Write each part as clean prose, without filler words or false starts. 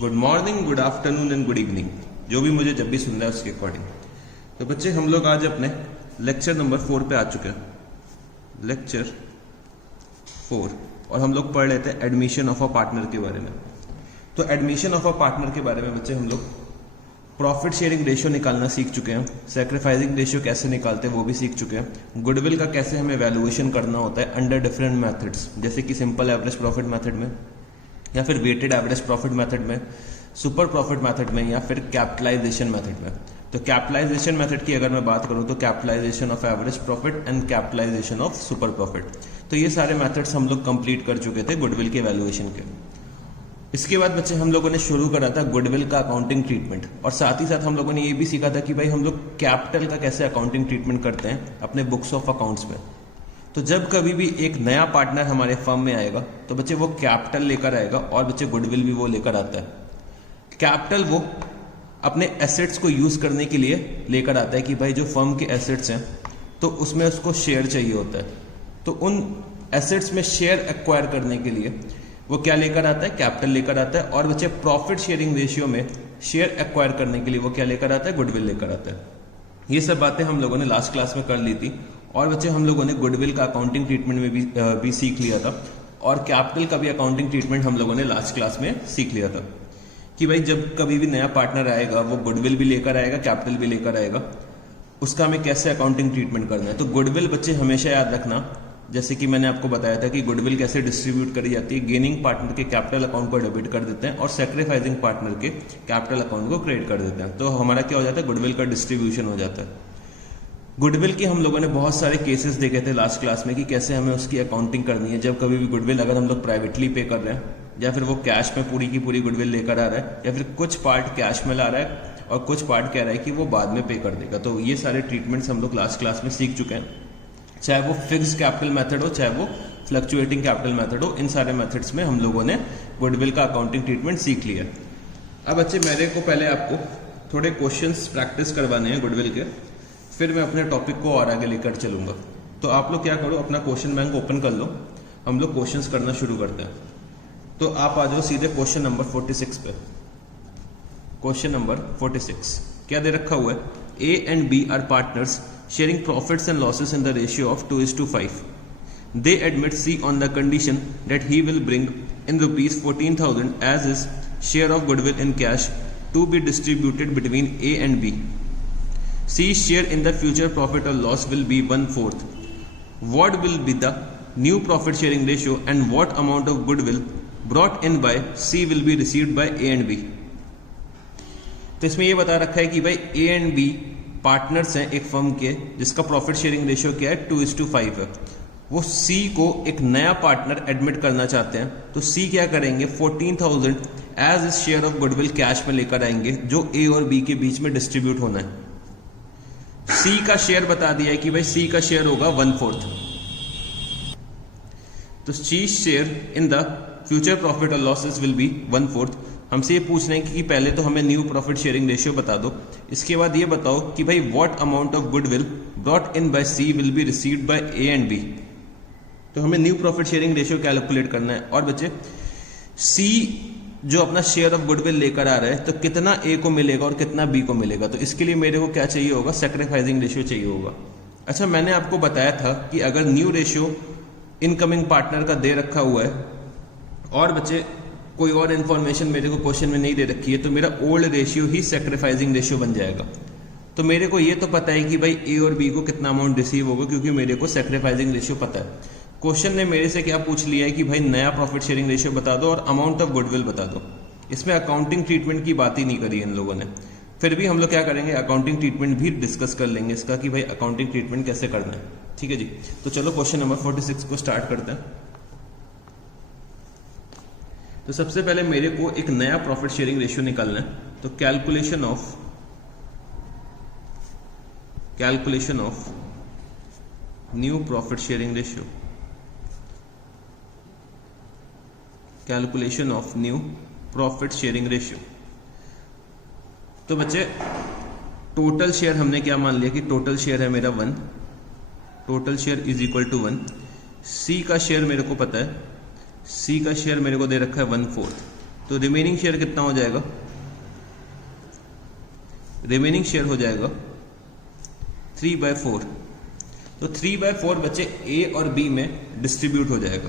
Good morning, good afternoon and good evening, जो भी मुझे जब भी सुन रहा है उसके अकॉर्डिंग। तो बच्चे हम लोग आज अपने लेक्चर नंबर 4 पे आ चुके हैं। लेक्चर 4 और हम लोग पढ़ लेते हैं एडमिशन ऑफ अ पार्टनर के बारे में। तो एडमिशन ऑफ अ पार्टनर के बारे में बच्चे हम लोग प्रॉफिट शेयरिंग रेशियो निकालना सीख चुके हैं, सैक्रिफाइसिंग रेशियो कैसे निकालते हैं वो भी सीख चुके हैं, गुडविल का कैसे हमें वैल्यूएशन करना होता है अंडर डिफरेंट मेथड्स, जैसे कि सिंपल एवरेज प्रॉफिट मेथड में या फिर वेटेड एवरेज प्रॉफिट मेथड में, सुपर प्रॉफिट मेथड में या फिर कैपिटलाइजेशन मेथड में। तो कैपिटलाइजेशन मेथड की अगर मैं बात करूं तो capitalisation of average profit and capitalisation of super profit. तो ये सारे मेथड्स हम लोग कंप्लीट कर चुके थे गुडविल के वैल्यूएशन के। इसके बाद बच्चे हम लोगों ने शुरू करा था गुडविल का अकाउंटिंग ट्रीटमेंट, और साथ ही साथ हम लोगों ने ये भी सीखा था कि भाई हम लोग कैपिटल का कैसे अकाउंटिंग ट्रीटमेंट करते हैं अपने बुक्स ऑफ अकाउंट्स में। तो जब कभी भी एक नया पार्टनर हमारे फर्म में आएगा तो बच्चे वो कैपिटल लेकर आएगा और बच्चे गुडविल भी वो लेकर आता है। कैपिटल वो अपने एसेट्स को यूज करने के लिए लेकर आता है कि भाई जो फर्म के एसेट्स हैं तो उसमें उसको शेयर चाहिए होता है, तो उन एसेट्स में शेयर एक्वायर करने के लिए वो क्या लेकर आता है, कैपिटल लेकर आता है। और बच्चे प्रॉफिट शेयरिंग रेशियो में शेयर एक्वायर करने के लिए वो क्या लेकर आता है, गुडविल लेकर आता है। ये सब बातें हम लोगों ने लास्ट क्लास में कर ली थी, और बच्चे हम लोगों ने गुडविल का अकाउंटिंग ट्रीटमेंट में भी सीख लिया था, और कैपिटल का भी अकाउंटिंग ट्रीटमेंट हम लोगों ने लास्ट क्लास में सीख लिया था कि भाई जब कभी भी नया पार्टनर आएगा वो गुडविल भी लेकर आएगा, कैपिटल भी लेकर आएगा, उसका हमें कैसे अकाउंटिंग ट्रीटमेंट करना है। तो गुडविल बच्चे हमेशा याद रखना, जैसे कि मैंने आपको बताया था कि गुडविल कैसे डिस्ट्रीब्यूट करी जाती है। गेनिंग पार्टनर के कैपिटल अकाउंट को डेबिट कर देते हैं और सैक्रिफाइसिंग पार्टनर के कैपिटल अकाउंट को क्रेडिट कर देते हैं। तो हमारा क्या हो जाता है, गुडविल का डिस्ट्रीब्यूशन हो जाता है। गुडविल के हम लोगों ने बहुत सारे केसेस देखे थे लास्ट क्लास में कि कैसे हमें उसकी अकाउंटिंग करनी है। जब कभी भी गुडविल अगर हम लोग प्राइवेटली पे कर रहे हैं या फिर वो कैश में पूरी की पूरी गुडविल लेकर आ रहा है या फिर कुछ पार्ट कैश में ला रहा है और कुछ पार्ट कह रहा है कि वो बाद में पे कर देगा। तो ये सारे ट्रीटमेंट्स हम लोग लास्ट क्लास में सीख चुके हैं, चाहे वो फिक्स्ड कैपिटल मेथड हो चाहे वो फ्लक्चुएटिंग कैपिटल मेथड हो। इन सारे मेथड्स में हम लोगों ने गुडविल का अकाउंटिंग ट्रीटमेंट सीख लिया। अब बच्चे मेरे को पहले आपको थोड़े क्वेश्चंस प्रैक्टिस करवाने हैं गुडविल के, फिर मैं अपने टॉपिक को और आगे लेकर चलूंगा। तो आप लोग क्या करो, अपना क्वेश्चन बैंक ओपन कर लो, हम लोग क्वेश्चंस करना शुरू करते हैं। तो आप आ जाओ सीधे क्वेश्चन नंबर 46 पे। क्वेश्चन नंबर 46 क्या दे रखा हुआ है, A and B are partners sharing profits and losses in the ratio of 2:5. They admit C on the condition that he will bring in rupees 14,000 as his share of goodwill in cash to be distributed between A and B. C's share in the future profit or loss will be 1/4. What will be the new profit sharing ratio and what amount of goodwill brought in by C will be received by A and B? तो इसमें ये बता रखा है कि भाई A and B partners हैं एक फर्म के, जिसका प्रॉफिट शेयरिंग रेशियो क्या है, 2:5 है। वो सी को एक नया पार्टनर एडमिट करना चाहते हैं, तो सी क्या करेंगे, 14,000 as share of goodwill cash में लेकर आएंगे जो ए और बी के बीच में डिस्ट्रीब्यूट होना है। सी का शेयर बता दिया है कि भाई सी का शेयर होगा 1/4। तो C share in the future profit और लॉसेस विल बी 1/4। हमसे ये पूछ रहे हैं कि पहले तो हमें न्यू प्रॉफिट शेयरिंग रेशियो बता दो, इसके बाद ये बताओ कि भाई what amount of goodwill brought in by C will be received by A and B. तो हमें new profit sharing ratio calculate करना है। और बच्चे सी जो अपना शेयर ऑफ गुडविल लेकर आ रहा है, तो कितना ए को मिलेगा और कितना बी को मिलेगा। तो इसके लिए मेरे को क्या चाहिए होगा, सैक्रिफाइसिंग रेशियो चाहिए होगा। अच्छा, मैंने आपको बताया था कि अगर न्यू रेशियो इनकमिंग पार्टनर का दे रखा हुआ है और बच्चे कोई और इन्फॉर्मेशन मेरे को क्वेश्चन में नहीं दे रखी है, तो मेरा ओल्ड रेशियो ही सैक्रिफाइसिंग रेशियो बन जाएगा। तो मेरे को ये तो पता है कि भाई ए और बी को कितना अमाउंट रिसीव होगा, क्योंकि मेरे को सैक्रिफाइसिंग रेशियो पता है। क्वेश्चन ने मेरे से क्या पूछ लिया है कि भाई नया प्रॉफिट शेयरिंग रेशियो बता दो और अमाउंट ऑफ गुडविल बता दो। इसमें अकाउंटिंग ट्रीटमेंट की बात ही नहीं करी इन लोगों ने। फिर भी हम लोग क्या करेंगे, अकाउंटिंग ट्रीटमेंट भी डिस्कस कर लेंगे इसका कि भाई अकाउंटिंग ट्रीटमेंट कैसे करना है। ठीक है जी, तो चलो क्वेश्चन नंबर 46 को स्टार्ट करते हैं। तो सबसे पहले मेरे को एक नया प्रॉफिट शेयरिंग रेशियो निकालना है। तो calculation of new profit sharing ratio, calculation of new profit sharing ratio. तो बच्चे टोटल शेयर हमने क्या मान लिया कि टोटल शेयर है मेरा 1, total share is equal to 1। C का शेयर मेरे को पता है, सी का शेयर मेरे को दे रखा है 1/4। तो रिमेनिंग शेयर कितना हो जाएगा, रिमेनिंग शेयर हो जाएगा 3/4। तो 3/4 बच्चे ए और बी में डिस्ट्रीब्यूट हो जाएगा।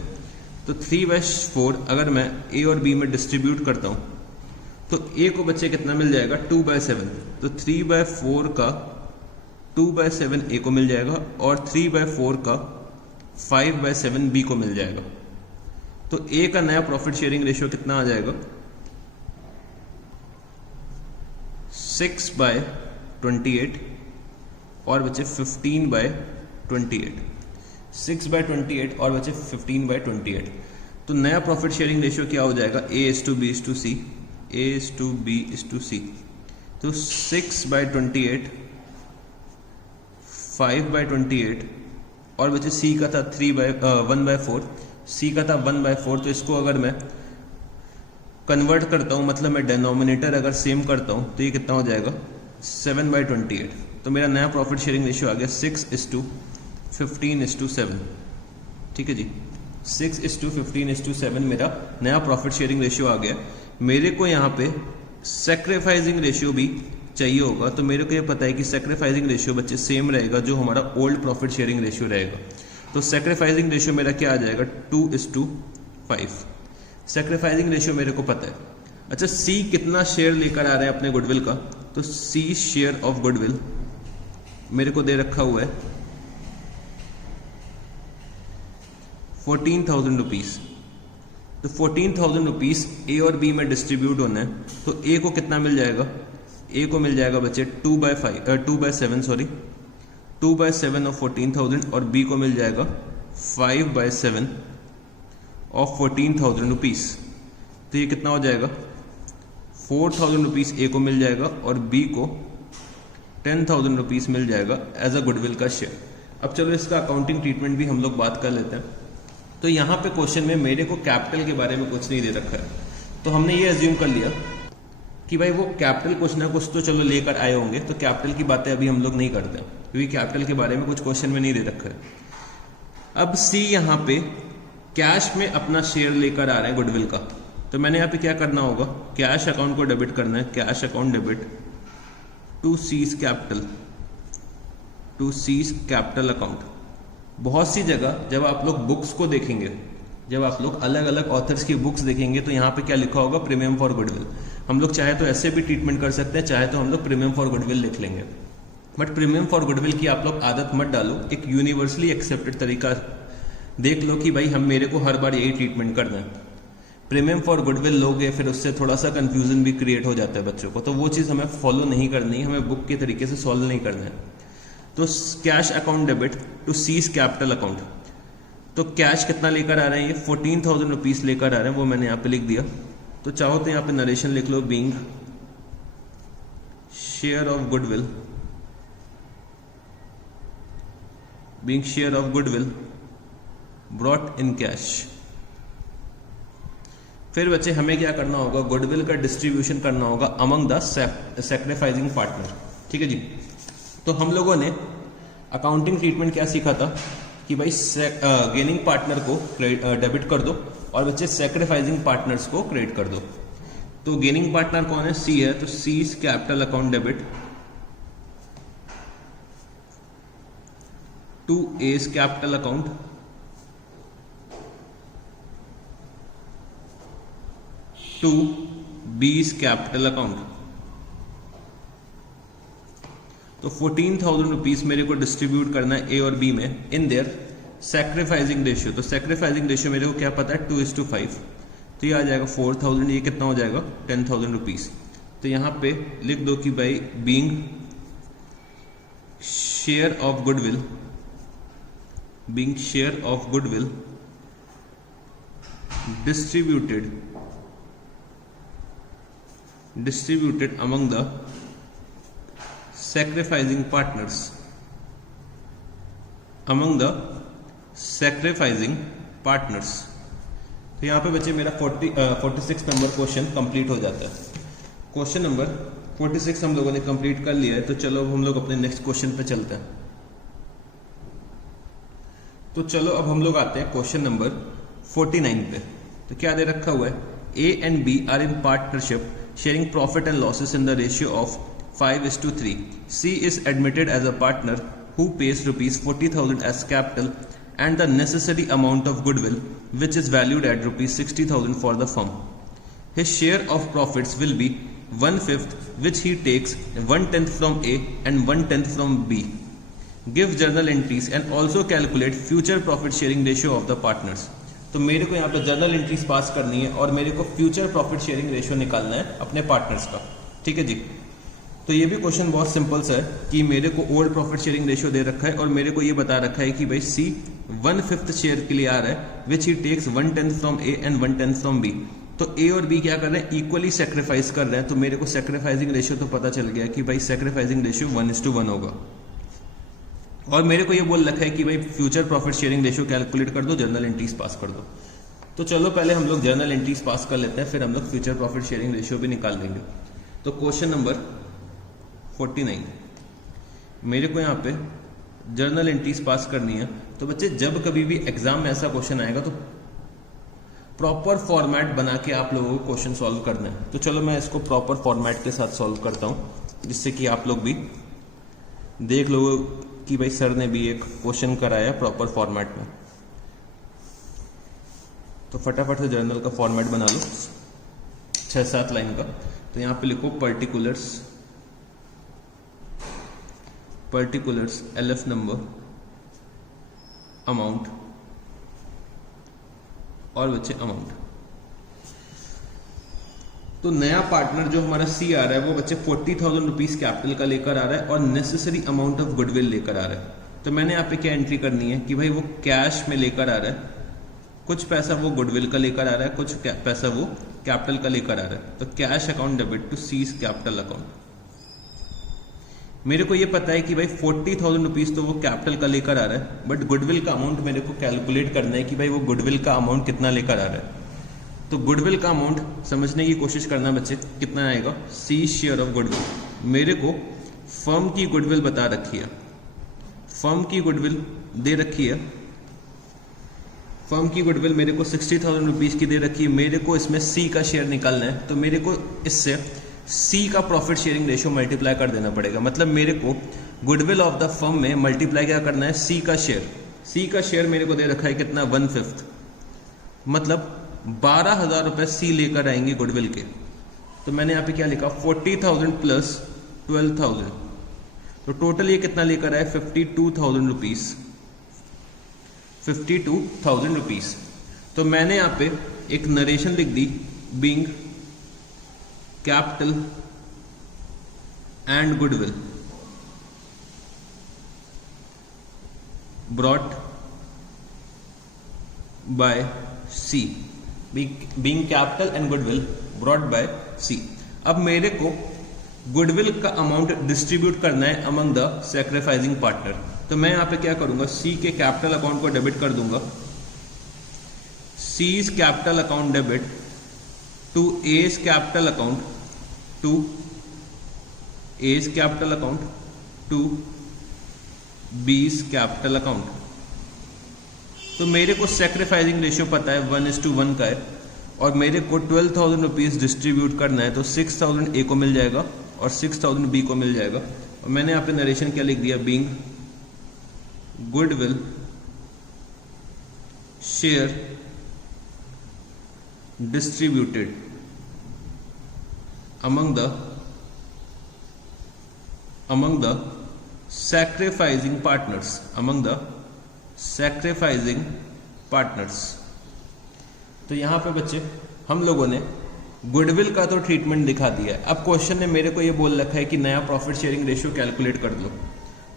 तो 3/4 अगर मैं ए और बी में डिस्ट्रीब्यूट करता हूं तो ए को बच्चे कितना मिल जाएगा, 2/7। तो 3/4 का 2/7 ए को मिल जाएगा और 3/4 का 5/7 बी को मिल जाएगा। तो ए का नया प्रॉफिट शेयरिंग रेशियो कितना आ जाएगा, 6/28 और बच्चे 15/28। 6/28 और बच्चे 15/28। तो नया प्रॉफिट शेयरिंग रेशियो क्या हो जाएगा, A/B/C, A/B/C। तो 6/28, 5/28 और बच्चे सी का था 1/4, सी का था 1/4। तो इसको अगर मैं कन्वर्ट करता हूं, मतलब मैं डेनोमिनेटर अगर सेम करता हूं तो ये कितना हो जाएगा, 7/28। तो मेरा नया प्रॉफिट शेयरिंग रेशियो आ गया 6:15:7। ठीक है जी, 6:15:7 मेरा नया प्रॉफिट शेयरिंग रेशियो आ गया। मेरे को यहाँ पे सैक्रिफाइसिंग रेशियो भी चाहिए होगा। तो मेरे को ये पता है कि सैक्रिफाइसिंग रेशियो बच्चे सेम रहेगा जो हमारा ओल्ड प्रॉफिट शेयरिंग रेशियो रहेगा। तो सैक्रिफाइसिंग रेशियो मेरा क्या आ जाएगा, 2:5। सैक्रिफाइसिंग रेशियो मेरे को पता है। अच्छा, सी कितना शेयर लेकर आ रहा है अपने गुडविल का, तो सी शेयर ऑफ गुडविल मेरे को दे रखा हुआ है 14,000 रुपीज। तो 14,000 रुपीज ए और बी में डिस्ट्रीब्यूट होना है। तो ए को कितना मिल जाएगा, ए को मिल जाएगा बच्चे 2/7 ऑफ 14,000 और बी को मिल जाएगा 5/7 ऑफ 14,000 रुपीज। तो ये कितना हो जाएगा, 4,000 रुपीज ए को मिल जाएगा और बी को 10,000 रुपीज मिल जाएगा एज अ गुडविल का शेयर। अब चलो इसका अकाउंटिंग ट्रीटमेंट भी हम लोग बात कर लेते हैं। तो यहाँ पे क्वेश्चन में मेरे को कैपिटल के बारे में कुछ नहीं दे रखा है। तो हमने ये एज्यूम कर लिया कि भाई वो कैपिटल कुछ ना कुछ तो चलो लेकर आए होंगे, तो कैपिटल की बातें अभी हम लोग नहीं करते क्योंकि कैपिटल के बारे में कुछ क्वेश्चन में नहीं दे रखा है। अब सी यहाँ पे कैश में अपना शेयर लेकर आ रहे हैं गुडविल का। तो मैंने यहाँ पे क्या करना होगा, कैश अकाउंट को डेबिट करना है, cash account debit to C's capital account. बहुत सी जगह जब आप लोग बुक्स को देखेंगे, जब आप लोग अलग अलग ऑथर्स की बुक्स देखेंगे तो यहाँ पे क्या लिखा होगा, प्रीमियम फॉर गुडविल। हम लोग चाहे तो ऐसे भी ट्रीटमेंट कर सकते हैं, चाहे तो हम लोग प्रीमियम फॉर गुडविल लिख लेंगे। बट प्रीमियम फॉर गुडविल की आप लोग आदत मत डालो। एक यूनिवर्सली एक्सेप्टेड तरीका देख लो कि भाई हम मेरे को हर बार यही ट्रीटमेंट करना है। प्रीमियम फॉर गुडविल लोगे फिर उससे थोड़ा सा कंफ्यूजन भी क्रिएट हो जाता है बच्चों को, तो वो चीज़ हमें फॉलो नहीं करनी है, हमें बुक के तरीके से सॉल्व नहीं करना है। तो cash account debit to C's capital account. तो कैश कितना लेकर आ रहे हैं, ये 14,000 रुपीज लेकर आ रहे हैं, वो मैंने यहाँ पे लिख दिया। तो चाहो तो यहाँ पे नरेशन लिख लो, being share of goodwill brought in cash. फिर बच्चे हमें क्या करना होगा, गुडविल का डिस्ट्रीब्यूशन करना होगा अमंग द सैक्रिफाइसिंग पार्टनर। ठीक है जी। तो हम लोगों ने अकाउंटिंग ट्रीटमेंट क्या सीखा था कि भाई गेनिंग पार्टनर को डेबिट कर दो और बच्चे सैक्रिफाइसिंग पार्टनर्स को क्रेडिट कर दो। तो गेनिंग पार्टनर कौन है, सी है, तो C capital account debit to A's capital account to B's capital account. तो 14,000 रुपीज मेरे को डिस्ट्रीब्यूट करना है ए और बी में इन देयर सैक्रिफाइसिंग रेशियो। तो सैक्रिफाइसिंग रेशियो मेरे को क्या पता है, 2:5। तो ये आ जाएगा 4,000, ये कितना हो जाएगा 10,000 रुपीज। तो यहां पे लिख दो कि भाई being share of goodwill distributed among the sacrificing partners तो यहाँ पे बच्चे मेरा 46 नंबर क्वेश्चन कंप्लीट हो जाता है। क्वेश्चन नंबर 46 हम लोगों ने कंप्लीट कर लिया है। तो चलो अब हम लोग अपने नेक्स्ट क्वेश्चन पे चलते हैं। तो चलो अब हम लोग आते हैं क्वेश्चन नंबर 49 पे। तो क्या दे रखा हुआ है, A and B are in partnership, sharing profit and losses in the ratio of 5:3. C is admitted as a partner who pays rupees 40,000 as capital and the necessary amount of goodwill, which is valued at rupees 60,000 for the firm. His share of profits will be 1/5, which he takes 1/10 from A and 1/10 from B. Give journal entries and also calculate future profit sharing ratio of the partners. तो मेरे को यहाँ पे journal entries pass करनी है और मेरे को फ्यूचर प्रॉफिट शेयरिंग रेशियो निकालना है अपने पार्टनर्स का। ठीक है जी। तो ये भी क्वेश्चन बहुत सिंपल सा है कि मेरे को ओल्ड प्रॉफिट शेयरिंग रेशियो दे रखा है और मेरे को ये बता रखा है कि भाई सी 1/5 शेयर के लिए आ रहा है, which he takes 1/10 from A and 1/10 from B. तो ए और बी क्या कर रहे हैं, इक्वली सेक्रीफाइस कर रहे हैं। तो मेरे को सेक्रीफाइसिंग रेशियो तो पता चल गया कि भाई सेक्रीफाइसिंग रेशियो 1:1 होगा। और मेरे को ये बोल रखा है कि भाई future profit sharing ratio calculate कर दो, जर्नल एंट्रीज पास कर दो। तो चलो पहले हम लोग जर्नल एंट्रीज पास कर लेते हैं, फिर हम लोग फ्यूचर प्रॉफिट शेयरिंग रेशियो भी निकाल देंगे। तो क्वेश्चन नंबर 49, मेरे को यहाँ पे जर्नल एंट्रीज पास करनी है। तो बच्चे जब कभी भी एग्जाम में ऐसा क्वेश्चन आएगा तो प्रॉपर फॉर्मेट बना के आप लोगों को क्वेश्चन सॉल्व करना है। तो चलो मैं इसको प्रॉपर फॉर्मेट के साथ सॉल्व करता हूँ, जिससे कि आप लोग भी देख लो कि भाई सर ने भी एक क्वेश्चन कराया प्रॉपर फॉर्मेट में। तो फटाफट से जर्नल का फॉर्मेट बना लो 6-7 लाइन का। तो यहाँ पे लिखो पर्टिकुलर्स LF नंबर, अमाउंट और बच्चे अमाउंट। तो नया पार्टनर जो हमारा सी आ रहा है वो बच्चे 40,000 रुपीज कैपिटल का लेकर आ रहा है और नेसेसरी अमाउंट ऑफ गुडविल लेकर आ रहा है। तो मैंने यहाँ पे क्या एंट्री करनी है कि भाई वो कैश में लेकर आ रहा है, कुछ पैसा वो गुडविल का लेकर आ रहा है, कुछ पैसा वो कैपिटल का लेकर आ रहा है। तो cash account debit to C's capital account. मेरे को ये पता है कि भाई 40,000 रुपीज तो वो कैपिटल का लेकर आ रहा है, बट गुडविल का अमाउंट मेरे को कैलकुलेट करना है कि भाई वो गुडविल का अमाउंट कितना लेकर आ रहा है। तो गुडविल का अमाउंट समझने की कोशिश करना बच्चे, कितना आएगा, सी शेयर ऑफ गुडविल। मेरे को फर्म की गुडविल बता रखी है, फर्म की गुडविल दे रखी है, फर्म की गुडविल मेरे को 60,000 रुपीज की दे रखी है। मेरे को इसमें सी का शेयर निकालना है, तो मेरे को इससे सी का प्रॉफिट शेयरिंग रेशियो मल्टीप्लाई कर देना पड़ेगा। मतलब मेरे को गुडविल ऑफ द फर्म में मल्टीप्लाई क्या करना है, सी का शेयर। सी का शेयर मेरे को दे रखा है कितना, 1/5, मतलब 12,000 रुपए सी लेकर आएंगे गुडविल के। तो मैंने यहाँ पे क्या लिखा, 40,000 प्लस 12,000, तो टोटल ये कितना लेकर आए, 52,000 रुपीज, 52,000 रुपीज। तो मैंने यहाँ पे एक नरेशन लिख दी, being capital and goodwill brought by C, being capital and goodwill brought by C. अब मेरे को गुडविल का अमाउंट डिस्ट्रीब्यूट करना है अमंग द सैक्रिफाइसिंग पार्टनर। तो मैं यहां पे क्या करूंगा, सी के कैपिटल अकाउंट को डेबिट कर दूंगा, C's capital account debit to A's capital account, to A's capital account, to B's capital account. तो मेरे को सैक्रिफाइसिंग रेशियो पता है 1:1 का है और मेरे को 12,000 रुपीज डिस्ट्रीब्यूट करना है। तो 6,000 ए को मिल जाएगा और 6,000 बी को मिल जाएगा। और मैंने यहाँ पे नरेशन क्या लिख दिया, being goodwill share distributed among the sacrificing partners, among the sacrificing partners। तो यहां पे बच्चे हम लोगों ने गुडविल का तो ट्रीटमेंट दिखा दिया है। अब क्वेश्चन ने मेरे को ये बोल रखा है कि नया प्रॉफिट शेयरिंग रेशियो कैलकुलेट कर लो।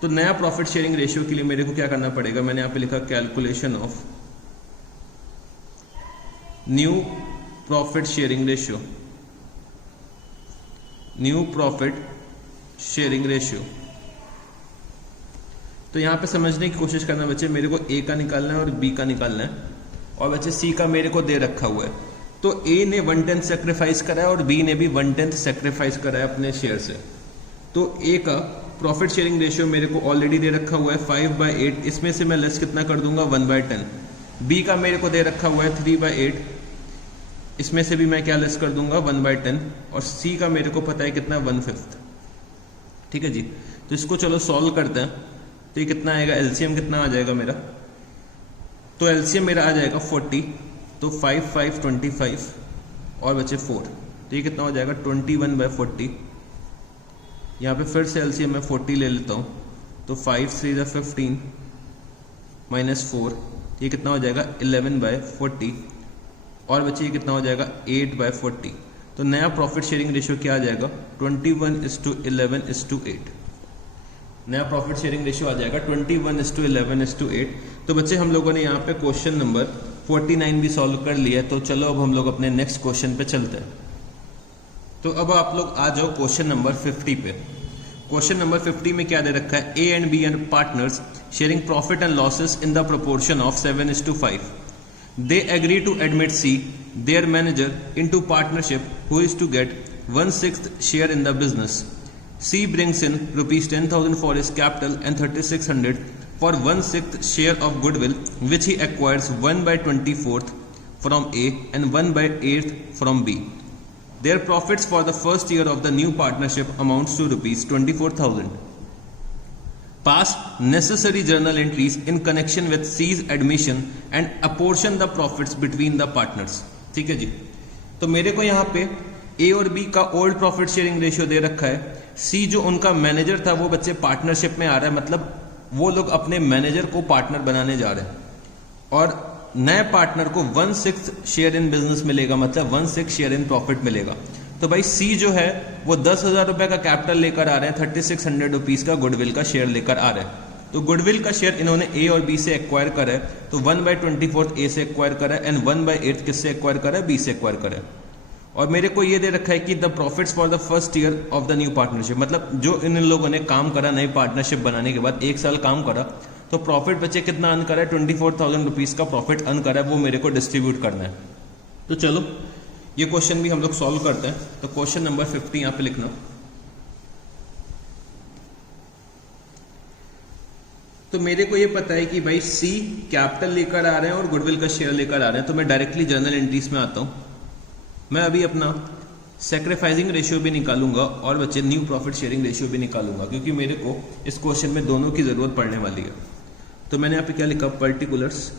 तो नया प्रॉफिट शेयरिंग रेशियो के लिए मेरे को क्या करना पड़ेगा, मैंने यहां पे लिखा calculation of new profit sharing ratio, new profit sharing ratio. तो यहां पे समझने की कोशिश करना बच्चे, मेरे को ए का निकालना है और बी का निकालना है, और बच्चे सी का मेरे को दे रखा हुआ है। तो ए ने 1/10 सेक्रीफाइस करा है और बी ने भी 1/10 सेक्रीफाइस करा है अपने शेयर से। तो ए का प्रॉफिट शेयरिंग रेशियो मेरे को ऑलरेडी दे रखा हुआ है 5/8, इसमें से मैं लेस कितना कर दूंगा, 1/10। बी का मेरे को दे रखा हुआ है 3/8 इसमें से भी मैं क्या लेस कर दूंगा 1/10, और सी का मेरे को पता है कितना 1/5। ठीक है जी, तो इसको चलो सॉल्व करते हैं। तो ये कितना आएगा, एलसीएम कितना आ जाएगा मेरा, तो एलसीएम मेरा आ जाएगा 40, तो 5 5 25 और बचे 4, तो ये कितना हो जाएगा 21/40। यहाँ पे फिर से एलसीएम मैं 40 ले लेता हूँ, तो 5 3 15 -4, ये कितना हो जाएगा 11/40, और बचे ये कितना हो जाएगा 8/40। तो नया प्रॉफिट शेयरिंग रेशियो क्या आ जाएगा 21:11:8। नया प्रॉफिट शेयरिंग रेशियो आ जाएगा 21:11:8। तो बच्चे हम लोगों ने यहाँ पे क्वेश्चन नंबर 49 भी सॉल्व कर लिया। तो चलो अब हम लोग अपने नेक्स्ट क्वेश्चन पे चलते हैं। तो अब आप लोग आ जाओ क्वेश्चन नंबर 50 पे। क्वेश्चन नंबर 50 में क्या दे रखा है, A and B and partners sharing profit and losses in the proportion of 7:5। They agree to admit C, their manager, into partnership who is to get 1/6 share in the business. C brings in rupees 10,000 for his capital and 3,600 for 1/6 share of goodwill which he acquires 1/24 from A and 1/8 from B. Their profits for the first year of the new partnership amounts to rupees 24,000. Pass necessary journal entries in connection with C's admission and apportion the profits between the partners. ठीक है जी, तो मेरे को यहाँ पे ए और B का old profit sharing ratio दे रखा है। सी जो उनका मैनेजर था वो बच्चे पार्टनरशिप में आ रहा है, मतलब वो लोग अपने मैनेजर को पार्टनर बनाने जा रहे हैं, और नए पार्टनर को 1/6 शेयर इन बिजनेस मिलेगा, मतलब 1/6 शेयर इन प्रॉफिट मिलेगा। तो भाई सी जो है वो 10,000 रुपए का कैपिटल लेकर आ रहे हैं, 3,600 रुपीज का गुडविल का शेयर लेकर आ रहे हैं। तो गुडविल का शेयर इन्होंने ए और बी से एक्वायर करा है, तो 1/24 ए से एक्वायर करा है एंड 1/8 किससे एक्वायर करा है, बी से एक्वायर करा है। और मेरे को ये दे रखा है कि the profits for the first year of the new partnership, मतलब जो इन लोगों ने काम करा नई पार्टनरशिप बनाने के बाद 1 साल काम करा, तो प्रॉफिट बचे कितना अर्न करा है, 24,000 रुपीज का प्रॉफिट अर्न करा है, वो मेरे को डिस्ट्रीब्यूट करना है। तो चलो ये क्वेश्चन भी हम लोग सॉल्व करते हैं। तो क्वेश्चन नंबर 50 यहां पे लिखना। तो मेरे को ये पता है कि भाई सी कैपिटल लेकर आ रहे हैं और गुडविल का शेयर लेकर आ रहे हैं, तो मैं डायरेक्टली जर्नल एंट्रीज में आता हूं। मैं अभी अपना सैक्रिफाइसिंग रेशियो भी निकालूंगा और बच्चे न्यू प्रॉफिट शेयरिंग रेशियो भी निकालूंगा, क्योंकि मेरे को इस क्वेश्चन में दोनों की जरूरत पड़ने वाली है। तो मैंने यहाँ पे क्या लिखा, particulars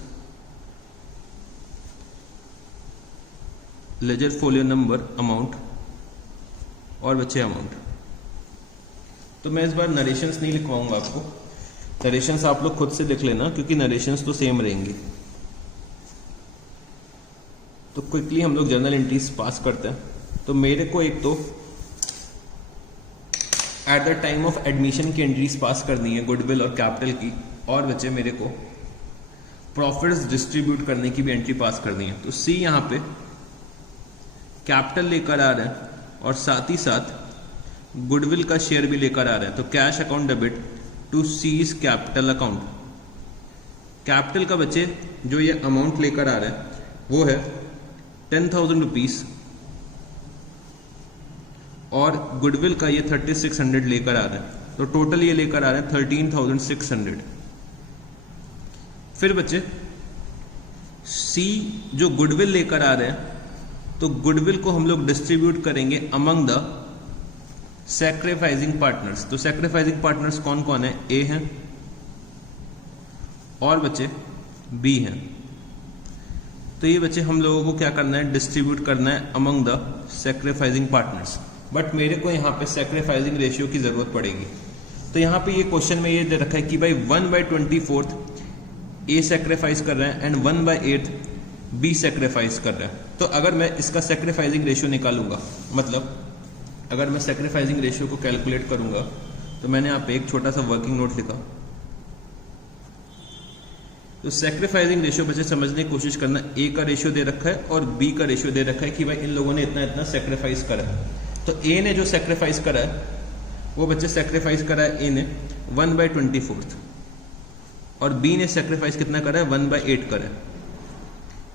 ledger folio number amount और बच्चे अमाउंट। तो मैं इस बार नरेशंस नहीं लिखवाऊंगा आपको, नरेशंस आप लोग खुद से देख लेना, क्योंकि नरेशंस तो सेम रहेंगे। तो क्विकली हम लोग जर्नल एंट्रीज पास करते हैं। तो मेरे को एक तो at the time of admission की एंट्रीज पास करनी है गुडविल और कैपिटल की, और बच्चे मेरे को प्रॉफिट्स डिस्ट्रीब्यूट करने की भी एंट्री पास करनी है। तो सी यहाँ पे कैपिटल लेकर आ रहे हैं और साथ ही साथ गुडविल का शेयर भी लेकर आ रहे हैं। तो cash account debit to C's capital account. Capital का बच्चे जो ये अमाउंट लेकर आ रहे हैं वो है 10,000 रुपीज, और गुडविल का ये 3,600 लेकर आ रहे हैं, तो टोटल ये लेकर आ रहे हैं 13,600। फिर बच्चे सी जो गुडविल लेकर आ रहे हैं, तो गुडविल को हम लोग डिस्ट्रीब्यूट करेंगे अमंग द सैक्रिफाइसिंग पार्टनर्स। तो सैक्रिफाइसिंग पार्टनर्स कौन कौन है, ए हैं और बच्चे बी हैं। तो ये बच्चे हम लोगों को क्या करना है, डिस्ट्रीब्यूट करना है among the sacrificing partners. But मेरे को यहाँ पे सैक्रिफाइसिंग रेशियो की जरूरत पड़ेगी। तो यहाँ पे ये क्वेश्चन में ये दे रखा है कि भाई 1/24 ए सैक्रिफाइस कर रहा है एंड 1/8 बी सैक्रिफाइस कर रहा है। तो अगर मैं इसका सैक्रिफाइसिंग रेशियो निकालूंगा, मतलब अगर मैं सैक्रिफाइसिंग रेशियो को कैलकुलेट करूंगा, तो मैंने यहाँ पे एक छोटा सा वर्किंग नोट लिखा। तो सैक्रिफाइसिंग रेशियो बच्चे समझने की कोशिश करना, ए का रेशियो दे रखा है और बी का रेशियो दे रखा है कि भाई इन लोगों ने इतना इतना सैक्रिफाइस करा है। तो ए ने जो सैक्रिफाइस करा है वो बच्चे सैक्रिफाइस करा है ए ने 1/24, और बी ने सैक्रिफाइस कितना करा है, 1/8 करा है।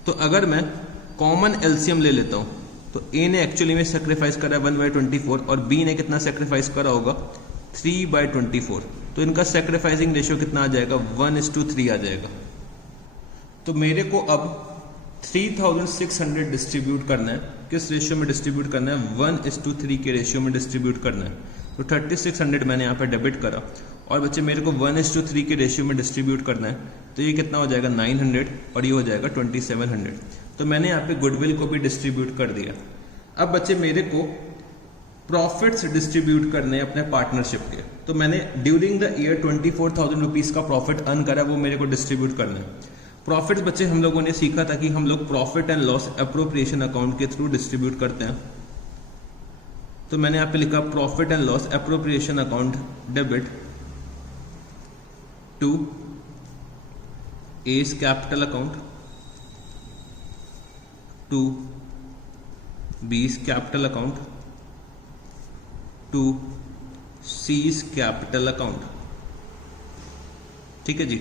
तो अगर मैं कॉमन एलसीएम ले लेता हूं, तो ए ने एक्चुअली में सैक्रिफाइस करा है 1/24 और बी ने कितना सैक्रिफाइस करा होगा, 3/24। तो इनका सैक्रिफाइसिंग रेशियो कितना आ जाएगा, 1:3 आ जाएगा। तो मेरे को अब 3600 डिस्ट्रीब्यूट करना है। किस रेशियो में डिस्ट्रीब्यूट करना है? 1:3 के रेशियो में डिस्ट्रीब्यूट करना है। तो 3600 मैंने यहाँ पे डेबिट करा और बच्चे मेरे को 1:3 के रेशियो में डिस्ट्रीब्यूट करना है। तो ये कितना हो जाएगा? 900 और ये हो जाएगा 2700। तो मैंने यहाँ पे गुडविल को भी डिस्ट्रीब्यूट कर दिया। अब बच्चे मेरे को प्रॉफिट्स डिस्ट्रीब्यूट करने अपने पार्टनरशिप के। तो मैंने ड्यूरिंग द ईयर 24,000 रुपीज का प्रॉफिट अर्न करा, वो मेरे को डिस्ट्रीब्यूट करना है। प्रॉफिट्स बच्चे हम लोगों ने सीखा था कि हम लोग profit and loss appropriation account के थ्रू डिस्ट्रीब्यूट करते हैं। तो मैंने यहाँ पे लिखा profit and loss appropriation account debit to A's capital account to B's capital account to C's capital account. ठीक है जी।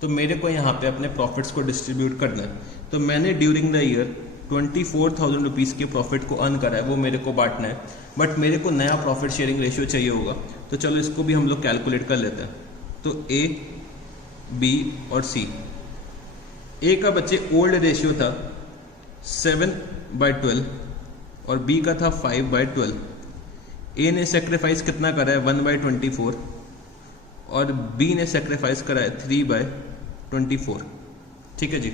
तो मेरे को यहां पे अपने प्रॉफिट्स को डिस्ट्रीब्यूट करना है। तो मैंने ड्यूरिंग द ईयर 24,000 रुपीज के प्रॉफिट को अर्न करा है, वो मेरे को बांटना है। बट मेरे को नया प्रॉफिट शेयरिंग रेशियो चाहिए होगा, तो चलो इसको भी हम लोग कैलकुलेट कर लेते हैं। तो ए, बी और सी। ए का बच्चे ओल्ड रेशियो था 7/12 और बी का था 5/12। ए ने सेक्रीफाइस कितना करा है? 1/24 और बी ने सेक्रीफाइस करा है 3/24। ठीक है जी।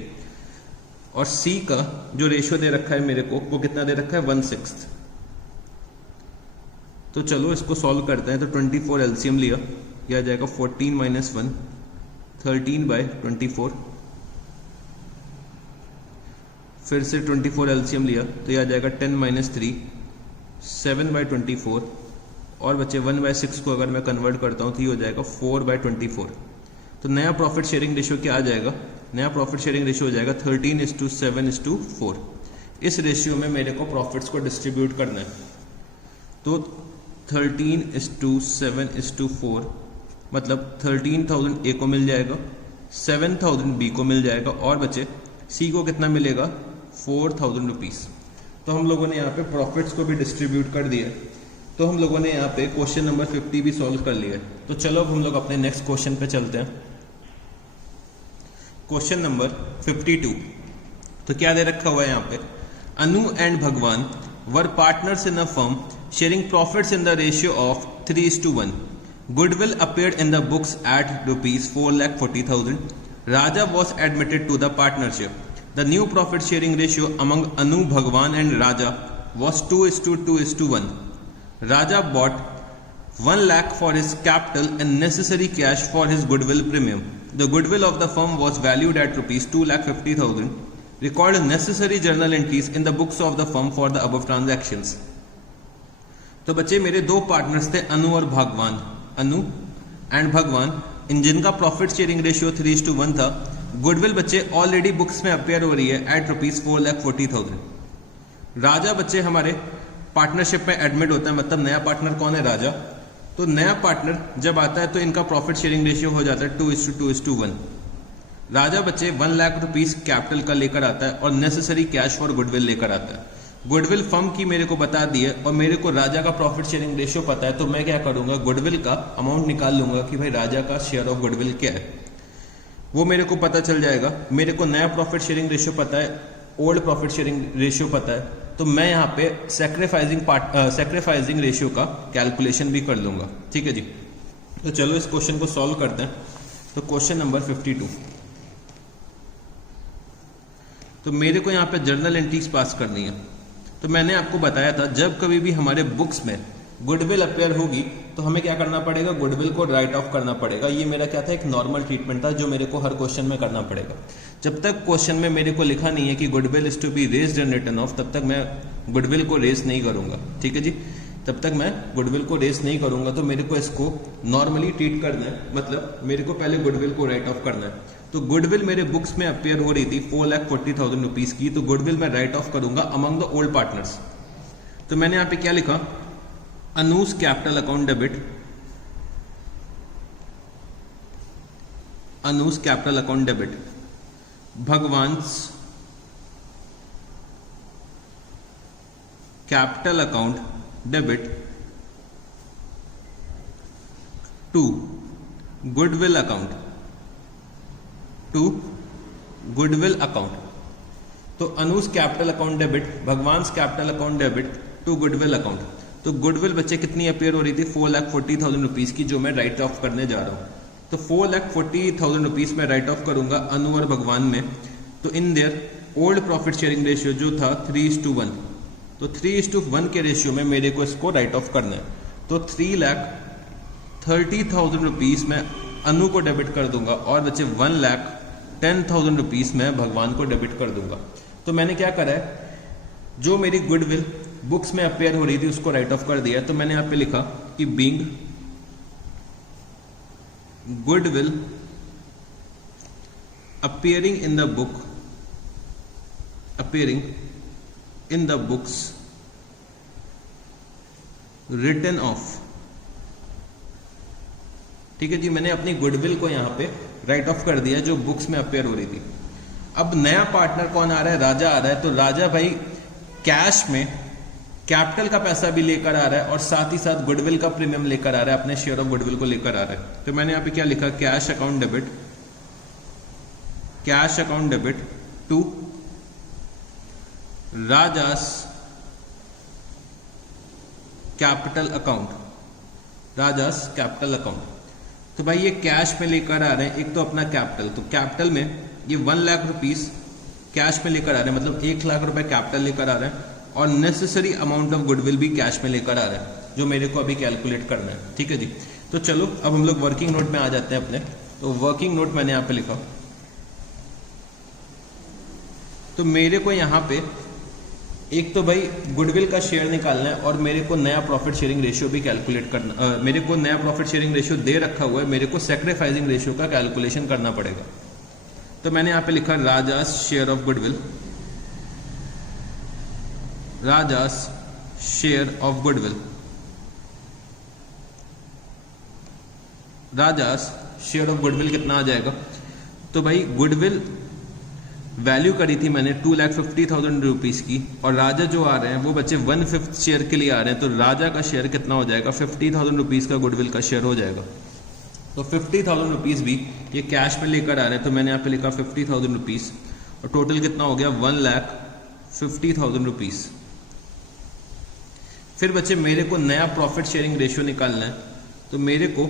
और सी का जो रेशियो दे रखा है मेरे को, वो कितना दे रखा है? 1/6। तो चलो इसको सॉल्व करते हैं। तो 24 एलसीएम लिया, यह आ जाएगा 14 - 1 13/24। फिर से 24 एलसीएम लिया तो यह आ जाएगा 10 - 3 7/24। और बच्चे 1/6 को अगर मैं कन्वर्ट करता हूं तो ये हो जाएगा 4/24। तो नया प्रॉफिट शेयरिंग रेशियो क्या आ जाएगा? नया प्रॉफिट शेयरिंग रेशियो हो जाएगा 13:7:4। इस रेशियो में मेरे को प्रॉफिट्स को डिस्ट्रीब्यूट करना है। तो 13:7:4 मतलब 13,000 ए को मिल जाएगा, 7,000 बी को मिल जाएगा और बच्चे सी को कितना मिलेगा? 4,000 रुपीज। तो हम लोगों ने यहाँ पे प्रॉफिट्स को भी डिस्ट्रीब्यूट कर दिया। तो हम लोगों ने यहाँ पे क्वेश्चन नंबर 50 भी सॉल्व कर लिया। तो चलो अब हम लोग अपने नेक्स्ट क्वेश्चन पे चलते हैं। Question number 52। तो क्या दे रखा हुआ है यहाँ पे? अनु एंड भगवान वर partners in a firm sharing profits in the ratio of 3:1। Goodwill appeared in the books at ₹4,40,000. Raja was admitted to the partnership. The new profit sharing ratio among Anu, Bhagwan and Raja was 2:2:1. Raja bought 1 lakh for his capital and necessary cash for his goodwill premium. The goodwill of the firm was valued at ₹2,50,000. Record necessary journal entries in the books of the firm for the above transactions. तो बच्चे मेरे दो partners थे, अनु और भगवान, अनु and भगवान, इन जिनका profit sharing ratio 3:1 था। गुडविल बच्चे ऑलरेडी बुक्स में अपेयर हो रही है एट ₹4,40,000। राजा बच्चे हमारे पार्टनरशिप में एडमिट होता है, मतलब नया पार्टनर कौन है? राजा। तो नया पार्टनर जब आता है तो इनका प्रॉफिट शेयरिंग रेशियो हो जाता है 2:2:1। राजा बच्चे 1 लाख रुपीज कैपिटल का लेकर आता है और नेसेसरी कैश फॉर गुडविल लेकर आता है। गुडविल फर्म की मेरे को बता दी है और मेरे को राजा का प्रॉफिट शेयरिंग रेशियो पता है, तो मैं क्या करूंगा? गुडविल का अमाउंट निकाल लूंगा कि भाई राजा का शेयर ऑफ गुडविल क्या है, वो मेरे को पता चल जाएगा। मेरे को नया प्रॉफिट शेयरिंग रेशियो पता है, ओल्ड प्रॉफिट शेयरिंग रेशियो पता है, तो मैं यहाँ पे सैक्रिफाइसिंग रेशियो का कैलकुलेशन भी कर लूंगा। ठीक है जी। तो चलो इस क्वेश्चन को सॉल्व करते हैं। तो क्वेश्चन नंबर 52। तो मेरे को यहाँ पे जर्नल एंट्रीज पास करनी है। तो मैंने आपको बताया था जब कभी भी हमारे बुक्स में गुडविल अपेयर होगी तो हमें क्या करना पड़ेगा? गुडविल को राइट ऑफ करना पड़ेगा। ये मेरा क्या था? एक नॉर्मल ट्रीटमेंट था जो मेरे को हर क्वेश्चन में करना पड़ेगा। जब तक क्वेश्चन में मेरे को लिखा नहीं है कि goodwill is to be raised and written off, तब तक मैं गुडविल को रेज नहीं करूंगा। ठीक है जी। तब तक मैं गुडविल को रेज नहीं करूंगा। तो मेरे को इसको नॉर्मली ट्रीट करना है, मतलब मेरे को पहले गुडविल को राइट ऑफ करना है। तो गुडविल मेरे बुक्स में अपेयर हो रही थी 4,40,000 रुपीज की, तो गुडविल मैं राइट ऑफ करूंगा अमंग द ओल्ड पार्टनर्स। तो मैंने यहां पे क्या लिखा? Anuj's capital account debit, Anuj's capital account debit, Bhagwan's capital account debit to goodwill account, to goodwill account. तो Anuj's capital account debit, Bhagwan capital account debit to goodwill account. तो गुडविल बच्चे कितनी अपेयर हो रही थी, 4,40,000 रुपीज की, जो मैं राइट ऑफ करने जा रहा हूँ। तो 4,40,000 रुपीज में राइट ऑफ करूंगा अनु और भगवान में। तो in their old profit sharing ratio जो था 3:1, तो 3:1 के रेशियो में मेरे को इसको राइट ऑफ करना है। तो 3,30,000 रुपीज में अनु को डेबिट कर दूंगा और बच्चे 1,10,000 रुपीज में भगवान को डेबिट कर दूंगा। तो मैंने क्या करा है, जो मेरी गुडविल बुक्स में अपेयर हो रही थी उसको राइट ऑफ कर दिया। तो मैंने यहां पे लिखा कि being goodwill appearing in the books written off। ठीक है जी, मैंने अपनी गुडविल को यहां पे राइट ऑफ कर दिया जो बुक्स में अपेयर हो रही थी। अब नया पार्टनर कौन आ रहा है, राजा आ रहा है। तो राजा भाई कैश में कैपिटल का पैसा भी लेकर आ रहा है और साथ ही साथ गुडविल का प्रीमियम लेकर आ रहा है, अपने शेयर ऑफ गुडविल को लेकर आ रहा है। तो मैंने यहां पे क्या लिखा, cash account debit to Raja's capital account. तो भाई ये कैश में लेकर आ रहे हैं, एक तो अपना कैपिटल, तो कैपिटल में ये 1 लाख रुपीस कैश में लेकर आ रहे हैं, मतलब 1 लाख रुपए कैपिटल लेकर आ रहे हैं और नेसेसरी अमाउंट ऑफ गुडविल भी कैश में लेकर आ रहे हैं, जो मेरे को अभी कैलकुलेट करना है। ठीक है जी, तो चलो अब हम लोग वर्किंग नोट में आ जाते हैं अपने। तो वर्किंग नोट मैंने यहां पे लिखा, तो मेरे को यहां पे एक तो भाई गुडविल का शेयर निकालना है और मेरे को नया प्रॉफिट शेयरिंग रेशियो भी कैलकुलेट करना, मेरे को नया प्रॉफिट शेयरिंग रेशियो दे रखा हुआ है, मेरे को सैक्रिफाइसिंग रेशियो का कैलकुलेशन करना पड़ेगा। तो मैंने यहां पे लिखा rajas share of goodwill, rajas share of goodwill, rajas share of goodwill कितना आ जाएगा। तो भाई गुडविल वैल्यू करी थी मैंने 2,50,000 रुपीज की और राजा जो आ रहे हैं वो बच्चे 1/5 शेयर के लिए आ रहे हैं। तो राजा का शेयर कितना हो जाएगा, 50,000 रुपीज का गुडविल का शेयर हो जाएगा। तो 50,000 रुपीज भी ये कैश में लेकर आ रहे हैं। तो मैंने यहाँ पे लिखा 50,000 रुपीज और टोटल कितना हो गया, 1,50,000 रुपीज। फिर बच्चे मेरे को नया प्रॉफिट शेयरिंग रेशियो निकालना है। तो मेरे को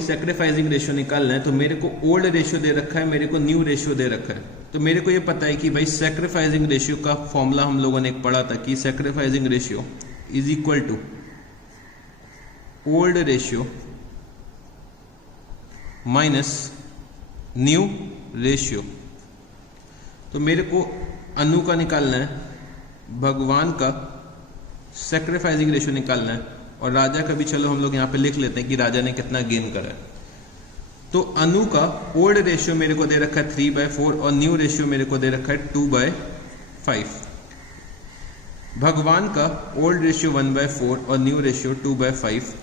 सैक्रिफाइसिंग रेशियो निकालना है। तो मेरे को ओल्ड रेशियो दे रखा है, मेरे को न्यू रेशियो दे रखा है। तो मेरे को ये पता है कि भाई सैक्रिफाइसिंग रेशियो का फॉर्मूला हम लोगों ने एक पढ़ा था कि sacrificing ratio is equal to old ratio minus new ratio. तो मेरे को अनु का निकालना है, भगवान का सैक्रिफाइसिंग रेशियो निकालना है और राजा का भी चलो हम लोग यहाँ पे लिख लेते हैं कि राजा ने कितना गेन करा है। तो अनु का ओल्ड रेशियो मेरे को दे रखा है 3/4 और न्यू रेशियो मेरे को दे रखा है 2/5। भगवान का ओल्ड रेशियो 1/4 और न्यू रेशियो 2/5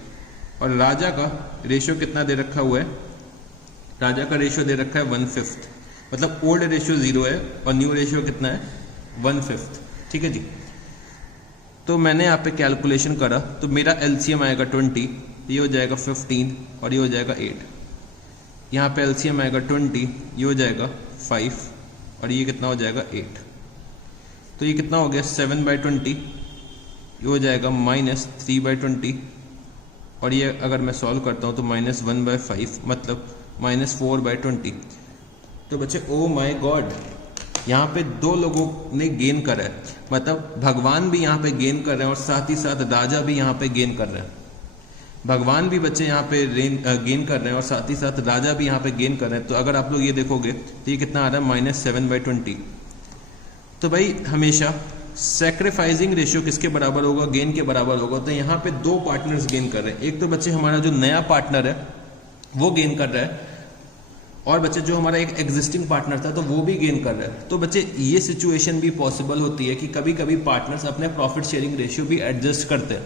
और राजा का रेशियो कितना दे रखा हुआ है, राजा का रेशियो दे रखा है 1/5, मतलब ओल्ड रेशियो 0 है और न्यू रेशियो कितना है 1/5। ठीक है जी, तो मैंने यहाँ पे कैलकुलेशन करा तो मेरा एलसीएम आएगा 20, ये हो जाएगा 15 और ये हो जाएगा 8। यहाँ पे एलसीएम आएगा 20, ये हो जाएगा 5 और ये कितना हो जाएगा 8। तो ये कितना हो गया 7/20, ये हो जाएगा -3/20 और ये अगर मैं सॉल्व करता हूँ तो -1/5 मतलब -4/20। तो बच्चे ओ माय गॉड, यहाँ पे 2 लोगों ने गेन करा है, मतलब भगवान भी यहाँ पे गेन कर रहे हैं और साथ ही साथ राजा भी यहाँ पे गेन कर रहे हैं। भगवान भी बच्चे यहाँ पे गेन कर रहे हैं और साथ ही साथ राजा भी यहाँ पे गेन कर रहे हैं। तो अगर आप लोग ये देखोगे तो ये कितना आ रहा है -7/20। तो भाई हमेशा सैक्रिफाइसिंग रेशियो किसके बराबर होगा, गेन के बराबर होगा। तो यहाँ पे 2 पार्टनर्स गेन कर रहे हैं, एक तो बच्चे हमारा जो नया पार्टनर है वो गेन कर रहा है और बच्चे जो हमारा एक एग्जिस्टिंग पार्टनर था तो वो भी गेन कर रहा है। तो बच्चे ये सिचुएशन भी पॉसिबल होती है कि कभी कभी पार्टनर्स अपने प्रॉफिट शेयरिंग रेशियो भी एडजस्ट करते हैं।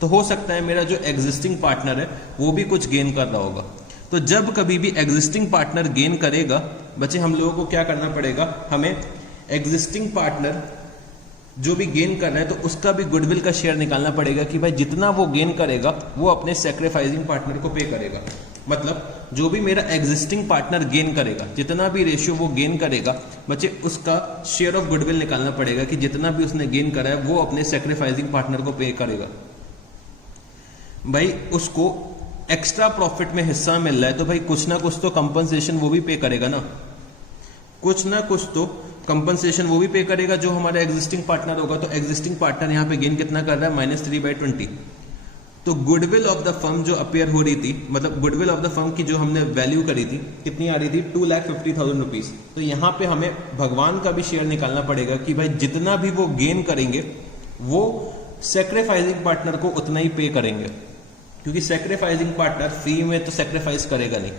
तो हो सकता है मेरा जो एग्जिस्टिंग पार्टनर है वो भी कुछ गेन कर रहा होगा। तो जब कभी भी एग्जिस्टिंग पार्टनर गेन करेगा बच्चे हम लोगों को क्या करना पड़ेगा, हमें एग्जिस्टिंग पार्टनर जो भी गेन कर रहा है तो उसका भी गुडविल का शेयर निकालना पड़ेगा कि भाई जितना वो गेन करेगा वो अपने सैक्रिफाइसिंग पार्टनर को पे करेगा। मतलब जो भी मेरा एग्जिस्टिंग पार्टनर गेन करेगा, जितना भी रेशियो वो गेन करेगा बच्चे, उसका शेयर ऑफ गुडविल निकालना पड़ेगा कि जितना भी उसने गेन करा है वो अपने सेक्रीफाइसिंग पार्टनर को पे करेगा। भाई उसको एक्स्ट्रा प्रॉफिट में हिस्सा मिल रहा है तो भाई कुछ ना कुछ तो कंपनसेशन वो भी पे करेगा ना, कुछ ना कुछ तो कंपनसेशन वो भी पे करेगा जो हमारा एग्जिस्टिंग पार्टनर होगा। तो एग्जिस्टिंग पार्टनर यहाँ पे गेन कितना कर रहा है, -3/20। तो गुडविल ऑफ द फर्म जो अपेयर हो रही थी, मतलब गुडविल ऑफ द फर्म की जो हमने वैल्यू करी थी कितनी आ रही थी, 2,50,000 रुपीज। तो यहाँ पे हमें भगवान का भी शेयर निकालना पड़ेगा कि भाई जितना भी वो गेन करेंगे वो सेक्रीफाइसिंग पार्टनर को उतना ही पे करेंगे, क्योंकि सेक्रीफाइसिंग पार्टनर फ्री में तो सेक्रीफाइस करेगा नहीं।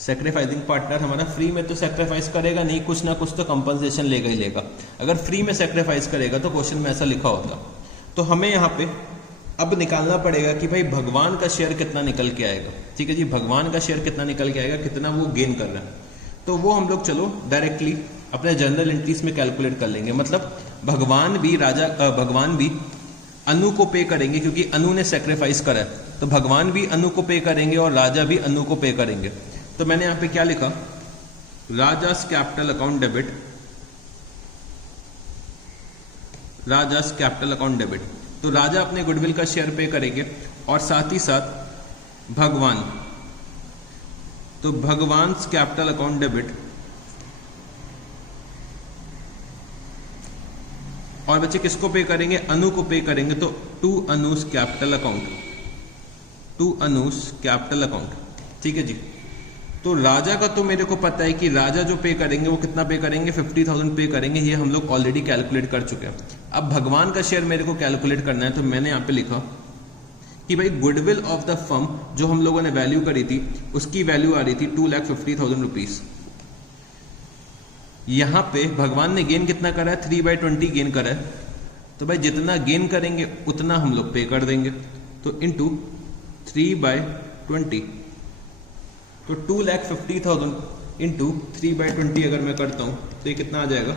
सेक्रीफाइसिंग पार्टनर हमारा फ्री में तो सेक्रीफाइस करेगा नहीं, कुछ ना कुछ तो कंपनसेशन लेगा ही लेगा। अगर फ्री में सेक्रीफाइस करेगा तो क्वेश्चन में ऐसा लिखा होता। तो हमें यहाँ पे अब निकालना पड़ेगा कि भाई भगवान का शेयर कितना निकल के आएगा। ठीक है जी, भगवान का शेयर कितना निकल के आएगा, कितना वो गेन कर रहा है। तो वो हम लोग चलो डायरेक्टली अपने जर्नल एंट्रीज में कैलकुलेट कर लेंगे। मतलब भगवान भी अनु को पे करेंगे क्योंकि अनु ने सेक्रीफाइस करा है, तो भगवान भी अनु को पे करेंगे और राजा भी अनु को पे करेंगे। तो मैंने यहां पे क्या लिखा, rajas capital account debit, rajas capital account debit. तो राजा अपने गुडविल का शेयर पे करेंगे और साथ ही साथ भगवान, तो भगवान कैपिटल अकाउंट डेबिट। और बच्चे किसको पे करेंगे, अनु को पे करेंगे। तो to Anu's capital account, to Anu's capital account. ठीक है जी। तो राजा का तो मेरे को पता है कि राजा जो पे करेंगे वो कितना पे करेंगे, 50,000 पे करेंगे, ये हम लोग ऑलरेडी कैलकुलेट कर चुके हैं। अब भगवान का शेयर मेरे को कैलकुलेट करना है, तो मैंने यहाँ पे लिखा कि भाई गुडविल ऑफ द फर्म जो हम लोगों ने वैल्यू करी थी उसकी वैल्यू आ रही थी 2,50,000 रुपीज। यहां पे भगवान ने गेन कितना करा है, 3/20 गेन करा है। तो भाई जितना गेन करेंगे उतना हम लोग पे कर देंगे। तो इंटू 3/20, तो 2,50,000 इंटू 3/20 अगर मैं करता हूं तो ये कितना आ जाएगा,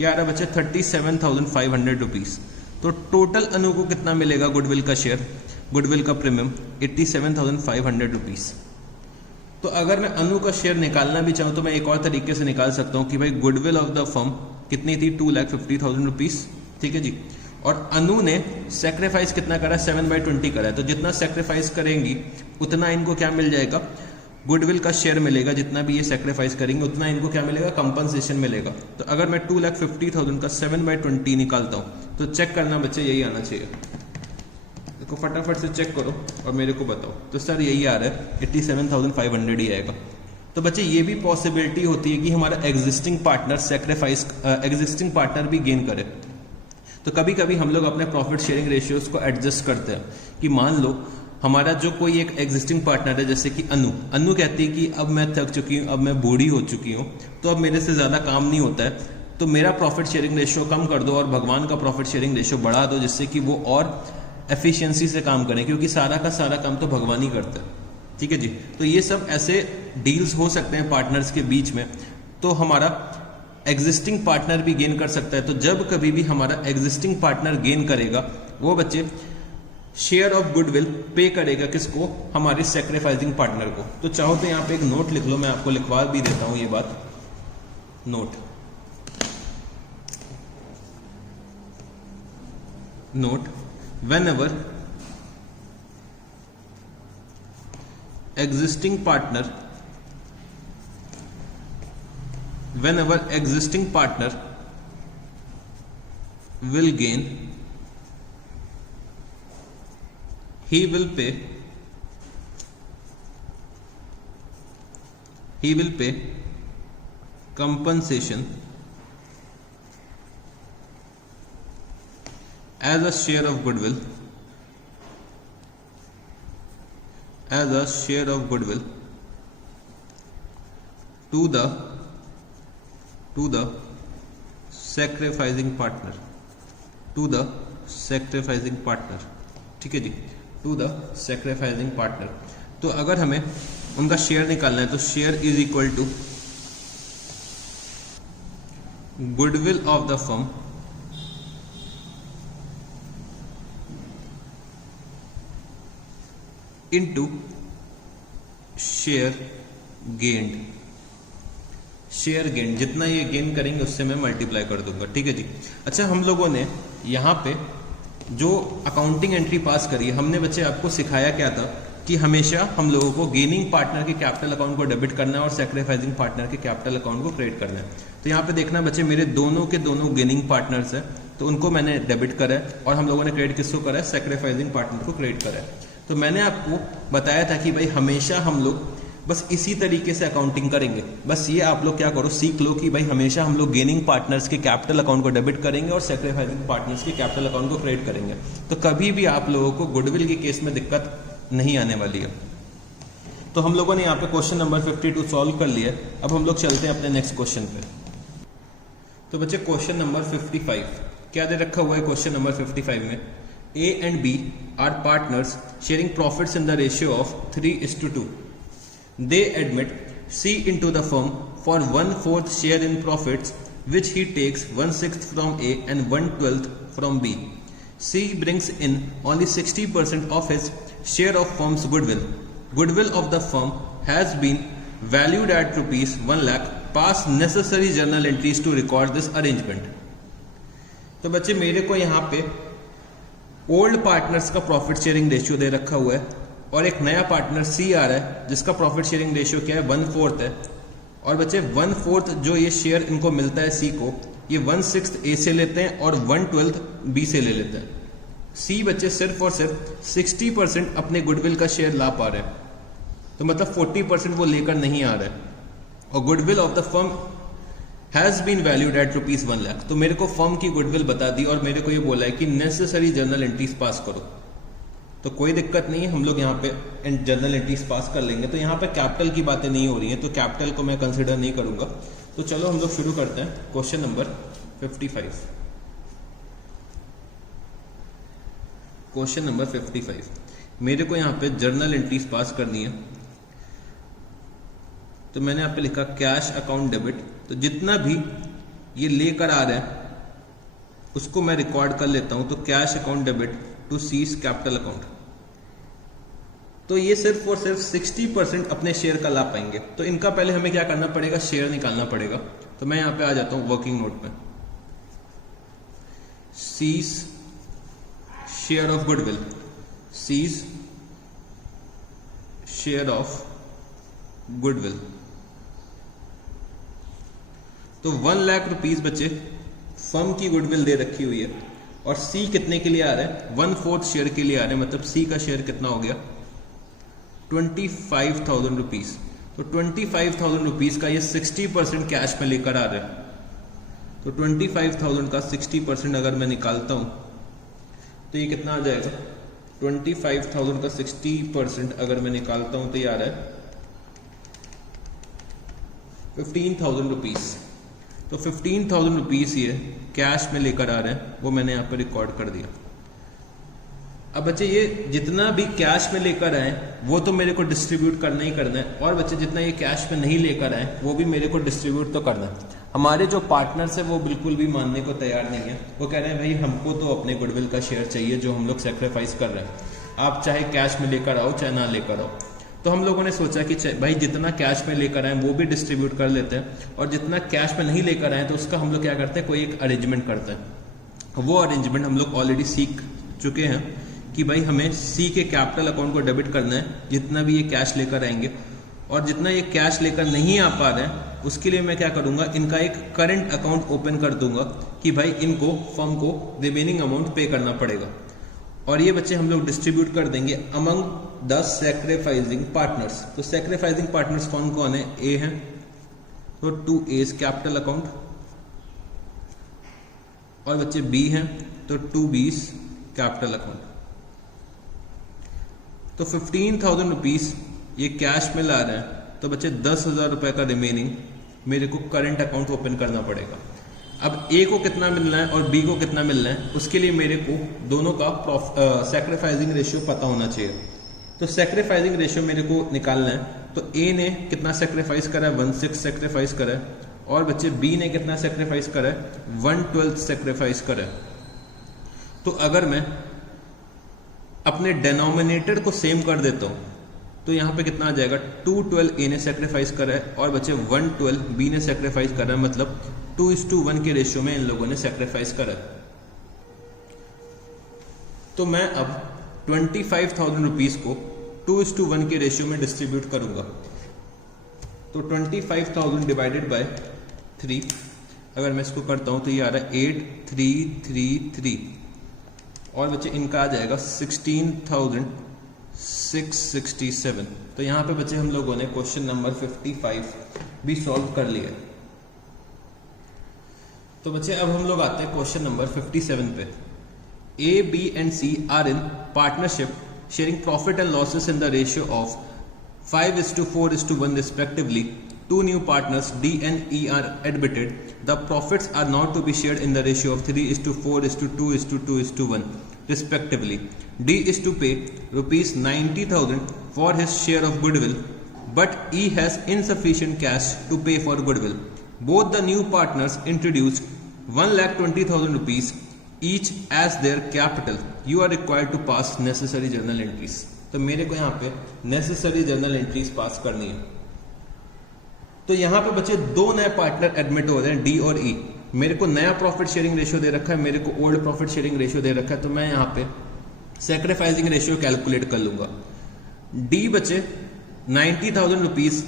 यार बच्चे 37,500 रुपीज। तो टोटल अनु को कितना मिलेगा गुडविल का शेयर, गुडविल का प्रीमियम 87,500 रुपीज। तो अगर मैं अनु का शेयर निकालना भी चाहूं तो मैं एक और तरीके से निकाल सकता हूं कि भाई गुडविल ऑफ द फर्म कितनी थी, 2,50,000 रुपीज। ठीक है जी। और अनु ने सेक्रीफाइस कितना करा, 7/20 करा है। तो जितना सेक्रीफाइस करेंगी उतना इनको क्या मिल जाएगा, गुडविल का शेयर मिलेगा। जितना भी ये सेक्रीफाइस करेंगे उतना इनको क्या मिलेगा, कंपनसेशन मिलेगा। तो अगर मैं 2,50,000 का 7/20 निकालता हूं तो चेक करना बच्चे यही आना चाहिए। देखो फटाफट से चेक करो और मेरे को बताओ। तो सर यही आ रहा है, 87,500 ही आएगा। तो बच्चे ये भी पॉसिबिलिटी होती है कि हमारा existing partner sacrifice, existing partner भी गेन करे। तो कभी कभी हम लोग अपने प्रॉफिट शेयरिंग रेशियोज को एडजस्ट करते हैं कि मान लो हमारा जो कोई एक एग्जिस्टिंग पार्टनर है, जैसे कि अनु कहती है कि अब मैं थक चुकी हूँ, अब मैं बूढ़ी हो चुकी हूँ, तो अब मेरे से ज़्यादा काम नहीं होता है, तो मेरा प्रॉफिट शेयरिंग रेशियो कम कर दो और भगवान का प्रॉफिट शेयरिंग रेशियो बढ़ा दो, जिससे कि वो और एफिशिएंसी से काम करें, क्योंकि सारा का सारा काम तो भगवान ही करता है। ठीक है जी। तो ये सब ऐसे डील्स हो सकते हैं पार्टनर्स के बीच में। तो हमारा एग्जिस्टिंग पार्टनर भी गेन कर सकता है। तो जब कभी भी हमारा एग्जिस्टिंग पार्टनर गेन करेगा वो बच्चे शेयर ऑफ गुडविल पे करेगा किसको, हमारे सेक्रीफाइसिंग पार्टनर को। तो चाहो तो यहां पे एक नोट लिख लो, मैं आपको लिखवा भी देता हूं ये बात। Note whenever existing partner will gain, he will pay compensation as a share of goodwill, to the sacrificing partner, ठीक है जी, टू द sacrificing partner। तो अगर हमें उनका शेयर निकालना है तो share is equal to goodwill of the firm into share gained. Share gain, जितना ये गेन करेंगे उससे मैं मल्टीप्लाई कर दूंगा। ठीक है जी। अच्छा, हम लोगों ने यहाँ पे जो अकाउंटिंग एंट्री पास करी है, हमने बच्चे आपको सिखाया क्या था कि हमेशा हम लोगों को गेनिंग पार्टनर के कैपिटल अकाउंट को डेबिट करना है और सैक्रिफाइसिंग पार्टनर के कैपिटल अकाउंट को क्रेडिट करना है। तो यहाँ पे देखना बच्चे, मेरे दोनों के दोनों गेनिंग पार्टनर्स है, तो उनको मैंने डेबिट करा है और हम लोगों ने क्रेडिट किसको करा है, सैक्रिफाइसिंग पार्टनर को क्रेडिट करा है। तो मैंने आपको बताया था कि भाई हमेशा हम लोग बस इसी तरीके से अकाउंटिंग करेंगे। बस ये आप लोग क्या करो, सीख लो कि भाई हमेशा हम लोग गेनिंग पार्टनर्स के कैपिटल अकाउंट को डेबिट करेंगे और सैक्रिफाइसिंग पार्टनर्स के कैपिटल अकाउंट को क्रेडिट करेंगे। तो कभी भी आप लोगों को गुडविल के केस में दिक्कत नहीं आने वाली है। तो हम लोगों ने यहाँ पे क्वेश्चन नंबर 52 सॉल्व कर लिया। अब हम लोग चलते हैं अपने नेक्स्ट क्वेश्चन पे। तो बच्चे क्वेश्चन नंबर 55 क्या दे रखा हुआ है क्वेश्चन नंबर 55 में, A and B are partners sharing profits in the ratio of 3:2. They admit C into the firm for 1/4 share in profits, which he takes 1/6 from A and 1/12 from B. C brings in only 60% of his share of firm's goodwill. Goodwill of the firm has been valued at rupees 1 lakh. Pass necessary journal entries to record this arrangement. तो बच्चे मेरे को यहाँ पे old partners का profit sharing ratio दे रखा हुआ है और एक नया पार्टनर सी आ रहा है जिसका प्रॉफिट शेयरिंग रेशियो क्या है, 1/4 है। और बच्चे 1/4 जो ये शेयर इनको मिलता है सी को, ये 1/6 ए से लेते हैं और 1/12 बी से ले लेते हैं। सी बच्चे सिर्फ और सिर्फ 60% अपने गुडविल का शेयर ला पा रहे हैं, तो मतलब 40% वो लेकर नहीं आ रहा है। और goodwill of the firm has been valued at rupees 1 lakh. तो मेरे को फर्म की गुडविल बता दी और मेरे को ये बोला है कि नेसेसरी जर्नल एंट्रीज पास करो। तो कोई दिक्कत नहीं है, हम लोग यहाँ पे जर्नल एंट्रीज पास कर लेंगे। तो यहाँ पे कैपिटल की बातें नहीं हो रही हैं, तो कैपिटल को मैं कंसिडर नहीं करूंगा। तो चलो हम लोग शुरू करते हैं क्वेश्चन नंबर 55। क्वेश्चन नंबर 55 मेरे को यहाँ पे जर्नल एंट्रीज पास करनी है। तो मैंने यहाँ पे लिखा कैश अकाउंट डेबिट। तो जितना भी ये लेकर आ रहा है उसको मैं रिकॉर्ड कर लेता हूं। तो cash account debit to C's capital account. तो ये सिर्फ और सिर्फ 60% अपने शेयर का ला पाएंगे। तो इनका पहले हमें क्या करना पड़ेगा, शेयर निकालना पड़ेगा। तो मैं यहां पे आ जाता हूं वर्किंग नोट में, C's share of goodwill, C's share of goodwill. तो 1 लाख रुपीज बच्चे फर्म की गुडविल दे रखी हुई है और सी कितने के लिए आ रहा है, 1/4 शेयर के लिए आ रहा है। मतलब सी का शेयर कितना हो गया, 25,000 रुपीज। तो 25,000 रुपीज का ये 60% कैश में लेकर आ रहा है। तो 25,000 का 60% अगर मैं निकालता हूं तो ये कितना आ जाएगा, 25,000 का 60% अगर मैं निकालता हूं तो ये आ रहा है 15,000 रुपीज। तो 15,000 रुपीज ये कैश में लेकर आ रहे हैं, वो मैंने यहाँ पर रिकॉर्ड कर दिया। अब बच्चे ये जितना भी कैश में लेकर आए वो तो मेरे को डिस्ट्रीब्यूट करना ही करना है, और बच्चे जितना ये कैश में नहीं लेकर आए वो भी मेरे को डिस्ट्रीब्यूट तो करना है। हमारे जो पार्टनर्स है वो बिल्कुल भी मानने को तैयार नहीं है। वो कह रहे हैं भाई हमको तो अपने गुडविल का शेयर चाहिए जो हम लोग सेक्रीफाइस कर रहे हैं, आप चाहे कैश में लेकर आओ चाहे ना लेकर आओ। तो हम लोगों ने सोचा कि भाई जितना कैश में लेकर आए वो भी डिस्ट्रीब्यूट कर लेते हैं, और जितना कैश में नहीं लेकर आए तो उसका हम लोग क्या करते हैं, कोई एक अरेंजमेंट करते हैं। वो अरेंजमेंट हम लोग ऑलरेडी सीख चुके हैं कि भाई हमें सी के कैपिटल अकाउंट को डेबिट करना है जितना भी ये कैश लेकर आएंगे, और जितना ये कैश लेकर नहीं आ पा रहे हैं उसके लिए मैं क्या करूंगा, इनका एक करंट अकाउंट ओपन कर दूंगा कि भाई इनको फर्म को रिमेनिंग अमाउंट पे करना पड़ेगा। और ये बच्चे हम लोग डिस्ट्रीब्यूट कर देंगे अमंग द सैक्रिफाइसिंग पार्टनर्स। तो सैक्रिफाइसिंग पार्टनर्स कौन कौन है, ए है तो 2 A's कैपिटल अकाउंट, और बच्चे बी हैं तो 2 B's कैपिटल अकाउंट। तो 15,000 रुपीज ये कैश में ला रहे हैं, तो बच्चे 10,000 रुपए का रिमेनिंग मेरे को करंट अकाउंट ओपन करना पड़ेगा। अब ए को कितना मिलना है और बी को कितना मिलना है, उसके लिए मेरे को दोनों का सैक्रिफाइसिंग रेशियो पता होना चाहिए। तो सैक्रिफाइसिंग रेशियो मेरे को निकालना है। तो ए ने कितना सैक्रिफाइस करा है, 1/6 सैक्रिफाइस करा है, और बच्चे बी ने कितना सैक्रिफाइस करा है, 1/12 सैक्रिफाइस करा है। तो अगर मैं अपने डेनोमिनेटर को सेम कर देता हूं तो यहां पे कितना आ जाएगा, 212 ए ने सेक्रीफाइस करा है और बचे 112 बी ने सेक्रीफाइस करा है, मतलब 2:1 के रेशियो में इन लोगों ने सेक्रीफाइस करा है। तो मैं अब 25,000 रुपीज को 2:1 के रेशियो में डिस्ट्रीब्यूट करूंगा। तो 25,000 डिवाइडेड बाय 3, अगर मैं इसको करता हूं तो ये आ रहा है 8333 और बच्चे इनका आ जाएगा 16,667। तो यहां पे बच्चे हम लोगों ने क्वेश्चन नंबर 55 भी सॉल्व कर लिया। तो बच्चे अब हम लोग आते हैं क्वेश्चन नंबर 57 पे। A, B and C are in partnership sharing profit and losses in the ratio of 5:4:1 respectively. Two new partners D and E are admitted. The profits are now to be shared in the ratio of 3:4:2:2:1 respectively. D is to pay rupees 90,000 for his share of goodwill, but E has insufficient cash to pay for goodwill. Both the new partners introduced 1,20,000 rupees each as their capital. You are required to pass necessary journal entries. तो मेरे को यहाँ पे necessary journal entries पास करनी है। तो यहाँ पे बच्चे दो नए पार्टनर एडमिट हो रहे हैं, डी और ई। मेरे को नया प्रॉफिट शेयरिंग रेशियो दे रखा है, मेरे को ओल्ड प्रॉफिट शेयरिंग रेशियो दे रखा है। तो मैं यहाँ पे सेक्रीफाइसिंग रेशियो कैलकुलेट कर लूंगा। डी बच्चे 90,000 रुपीज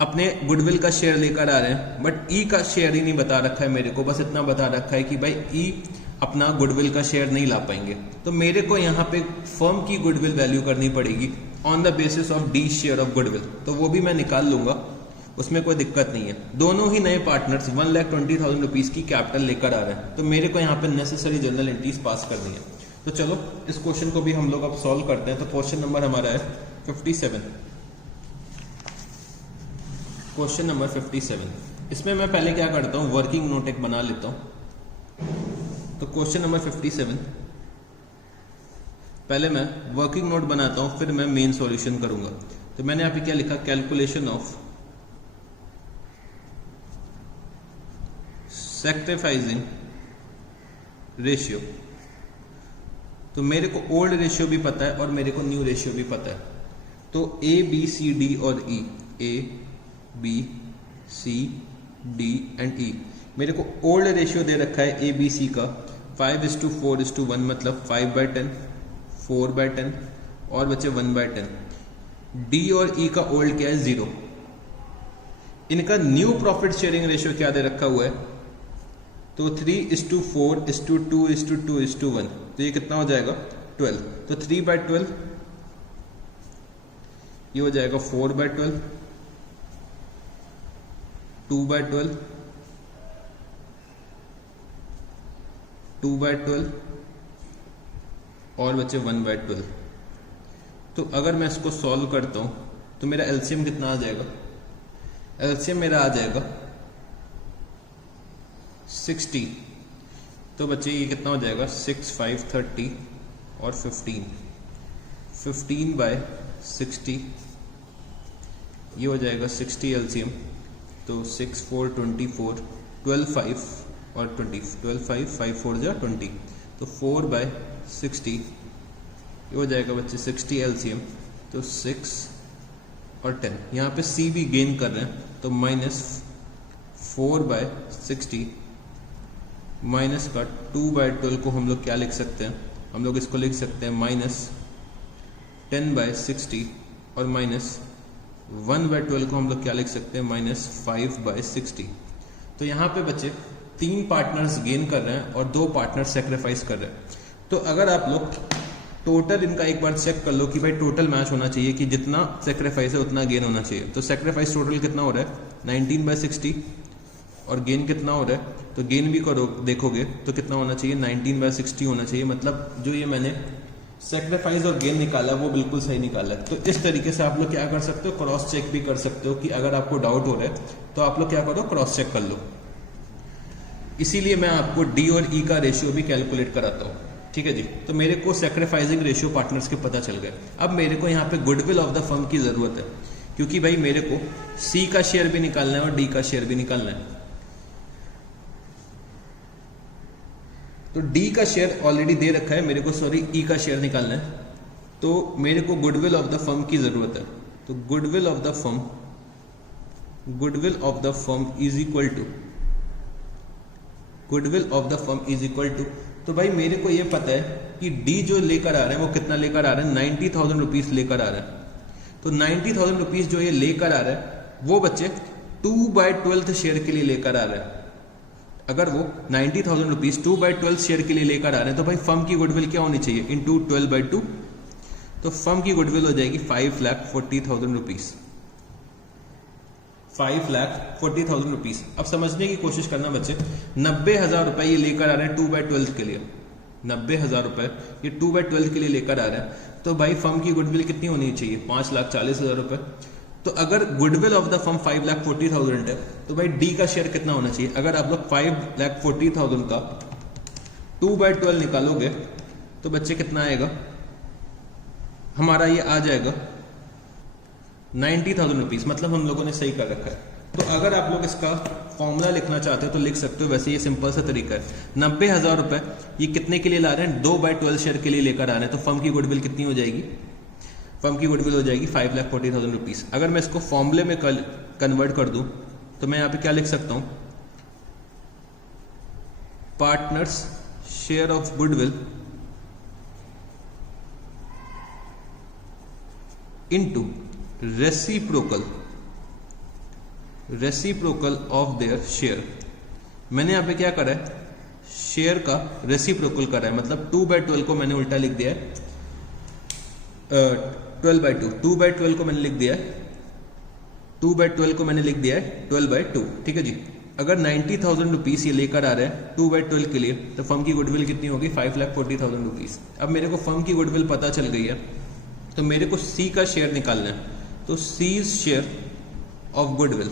अपने गुडविल का शेयर लेकर आ रहे हैं, बट ई का शेयर ही नहीं बता रखा है मेरे को, बस इतना बता रखा है कि भाई ई अपना गुडविल का शेयर नहीं ला पाएंगे। तो मेरे को यहाँ पे फर्म की गुडविल वैल्यू करनी पड़ेगी on the basis of D share of goodwill. तो वो भी मैं निकाल लूंगा, उसमें कोई दिक्कत नहीं है। दोनों ही नए पार्टनर्स 1,20,000 रुपीज की कैपिटल लेकर आ रहे हैं। तो मेरे को यहाँ पे नेसेसरी जर्नल एंट्रीज पास करनी है। तो चलो इस क्वेश्चन को भी हम लोग अब सॉल्व करते हैं। तो क्वेश्चन नंबर हमारा है 57। क्वेश्चन नंबर 57, इसमें मैं पहले क्या करता हूँ, वर्किंग नोट एक बना लेता हूँ। तो क्वेश्चन नंबर 57 पहले मैं वर्किंग नोट बनाता हूं, फिर मैं मेन सॉल्यूशन करूंगा। तो मैंने यहाँ पे क्या लिखा, कैलकुलेशन ऑफ सैक्रिफाइसिंग रेशियो। तो मेरे को ओल्ड रेशियो भी पता है और मेरे को न्यू रेशियो भी पता है। तो ए बी सी डी और ई, A B C D and E, मेरे को ओल्ड रेशियो दे रखा है ए बी सी का 5:4:1, मतलब 5/10, 4/10 और बचे 1/10। डी और ई का ओल्ड क्या है, 0। इनका न्यू प्रॉफिट शेयरिंग रेशियो क्या दे रखा हुआ है, तो 3:4:2:2:1। तो ये कितना हो जाएगा, 12। तो 3/12, ये हो जाएगा 4/12, 2/12, 2/12 और बचे 1/12। तो अगर मैं इसको सॉल्व करता हूं तो मेरा एलसीएम कितना आ जाएगा, एलसीएम मेरा आ जाएगा 60। तो बच्चे ये कितना हो जाएगा, 6, 5, 30 और 15/60, ये हो जाएगा 60 एलसीएम। तो 6, 4, 24, 12, 5 और 20, 12, 5, 5, 4 जा 20, तो 4/60, ये हो जाएगा बच्चे 60 एलसीएम। तो 6 और 10, यहाँ पे सी भी गेन कर रहे हैं, तो -4/60 माइनस का 2/12 को हम लोग क्या लिख सकते हैं, हम लोग इसको लिख सकते हैं -10/60 और -1/12 को हम लोग क्या लिख सकते हैं, -5/60। तो यहाँ पे बच्चे 3 पार्टनर्स गेन कर रहे हैं और 2 पार्टनर्स सेक्रीफाइस कर रहे हैं। तो अगर आप लोग टोटल इनका एक बार चेक कर लो कि भाई टोटल मैच होना चाहिए, कि जितना सेक्रीफाइस है उतना गेन होना चाहिए। तो सेक्रीफाइस टोटल कितना हो रहा है, 19/60 और गेन कितना हो रहा है, तो गेन भी करो देखोगे तो कितना होना चाहिए, 19/60 होना चाहिए। मतलब जो ये मैंने सेक्रीफाइस और गेन निकाला वो बिल्कुल सही निकाला है। तो इस तरीके से आप लोग क्या कर सकते हो, क्रॉस चेक भी कर सकते हो कि अगर आपको डाउट हो रहा है तो आप लोग क्या करो, क्रॉस चेक कर लो। इसीलिए मैं आपको डी और ई का रेशियो भी कैलकुलेट कराता हूँ, ठीक है जी। तो मेरे को सैक्रिफाइसिंग रेशियो पार्टनर्स के पता चल गए। अब मेरे को यहाँ पे गुडविल ऑफ द फर्म की जरूरत है, क्योंकि भाई मेरे को सी का शेयर भी निकालना है और डी का शेयर भी निकालना है। तो डी का शेयर ऑलरेडी दे रखा है मेरे को, सॉरी ई का शेयर निकालना है। तो मेरे को गुडविल ऑफ द फर्म की जरूरत है। तो goodwill of the firm is equal to तो भाई मेरे को ये पता है कि डी जो लेकर आ रहे हैं वो कितना लेकर आ रहे हैं, 90,000 रुपीज लेकर आ रहे हैं। तो 90,000 रुपीज जो ये लेकर आ रहा है वो बच्चे 2/12 शेयर के लिए लेकर आ रहे हैं। अगर वो 90,000 रुपीज 2/12 शेयर के लिए लेकर आ रहे हैं तो भाई फर्म की गुडविल क्या होनी चाहिए, इंटू 12/2। तो फर्म की गुडविल हो जाएगी 5,40,000 रुपीज, 5,40,000 रुपीज। अब समझने की कोशिश करना बच्चे, 90,000 रुपए ये लेकर आ रहे हैं 2/12 के लिए, 90,000 रुपए ये 2/12 के लिए लेकर आ रहे हैं। तो भाई फर्म की गुडविल कितनी होनी चाहिए, 5,40,000 रुपए। तो अगर गुडविल ऑफ द फर्म 5,40,000 है तो भाई डी का शेयर कितना होना चाहिए। अगर आप लोग 5,40,000 का 2/12 निकालोगे तो बच्चे कितना आएगा, हमारा ये आ जाएगा 90,000 रुपीज। मतलब हम लोगों ने सही कर रखा है। तो अगर आप लोग इसका फॉर्मूला लिखना चाहते हो तो लिख सकते हो। वैसे ये सिंपल सा तरीका है। 90,000 रुपए ये कितने के लिए ला रहे हैं, 2/12 शेयर के लिए लेकर आ रहे हैं। तो फर्म की गुडविल कितनी हो जाएगी, फर्म की गुडविल हो जाएगी 5,40,000 रुपीज। अगर मैं इसको फॉर्मूले में कन्वर्ट कर दूं तो मैं यहां पे क्या लिख सकता हूं, partners share of goodwill into reciprocal of their share. मैंने यहां पे क्या करा है, शेयर का रेसिप्रोकल करा है। मतलब 2/12 को मैंने उल्टा लिख दिया है 12/2, 2/12 को मैंने लिख दिया है 2/12 को मैंने लिख दिया है 12/2। ठीक है जी। अगर 90,000 रुपीज ये लेकर आ रहे हैं 2/12 के लिए तो फर्म की गुडविल कितनी होगी, 5,40,000 रुपीज। अब मेरे को फर्म की गुडविल पता चल गई है तो मेरे को सी का शेयर निकालना है। तो सी शेयर ऑफ गुडविल,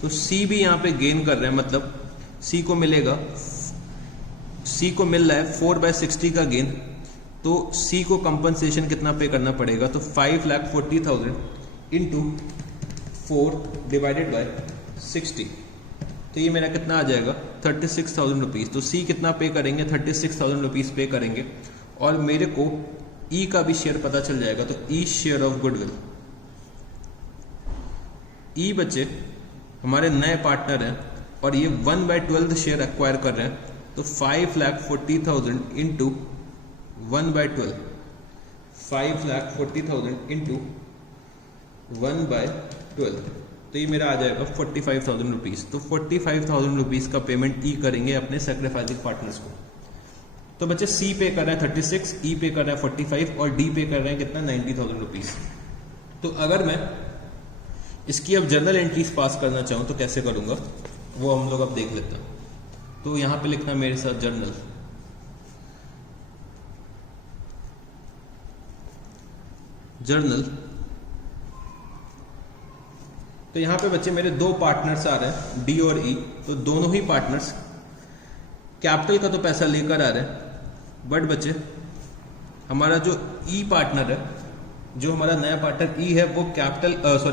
तो सी भी यहां पे गेन कर रहे हैं। मतलब सी को मिलेगा, सी को मिल रहा है 4/60 का गेन। तो सी को कंपनसेशन कितना पे करना पड़ेगा, तो 5,40,000 इंटू 4 डिवाइडेड बाय 60। तो ये मेरा कितना आ जाएगा, 36,000 रुपीज। तो सी कितना पे करेंगे, 36,000 रुपीज पे करेंगे। और मेरे को ई का भी शेयर पता चल जाएगा। तो ई शेयर ऑफ गुडविल, ई बच्चे हमारे नए पार्टनर हैं और ये 1/12 शेयर एक्वायर कर रहे हैं। तो 5,40,000 इंटू 1/12, 5,40,000 इंटू 1/12। तो ये मेरा आ जाएगा 45,000 रुपीज। तो 45,000 रुपीज का पेमेंट ई करेंगे अपने सैक्रिफाइसिंग पार्टनर्स को। तो बच्चे सी पे कर रहा है 36, ई पे कर रहा है 45 और डी पे कर रहे हैं कितना, 90,000 रुपीज। तो अगर मैं इसकी अब जर्नल एंट्रीज पास करना चाहूं तो कैसे करूंगा वो हम लोग अब देख लेते हैं। तो यहां पे लिखना मेरे साथ जर्नल, तो यहां पे बच्चे मेरे दो पार्टनर्स आ रहे हैं डी और ई। तो दोनों ही पार्टनर्स कैपिटल का तो पैसा लेकर आ रहे हैं, बट बच्चे हमारा जो ई पार्टनर है, जो हमारा नया पार्टनर ई है, वो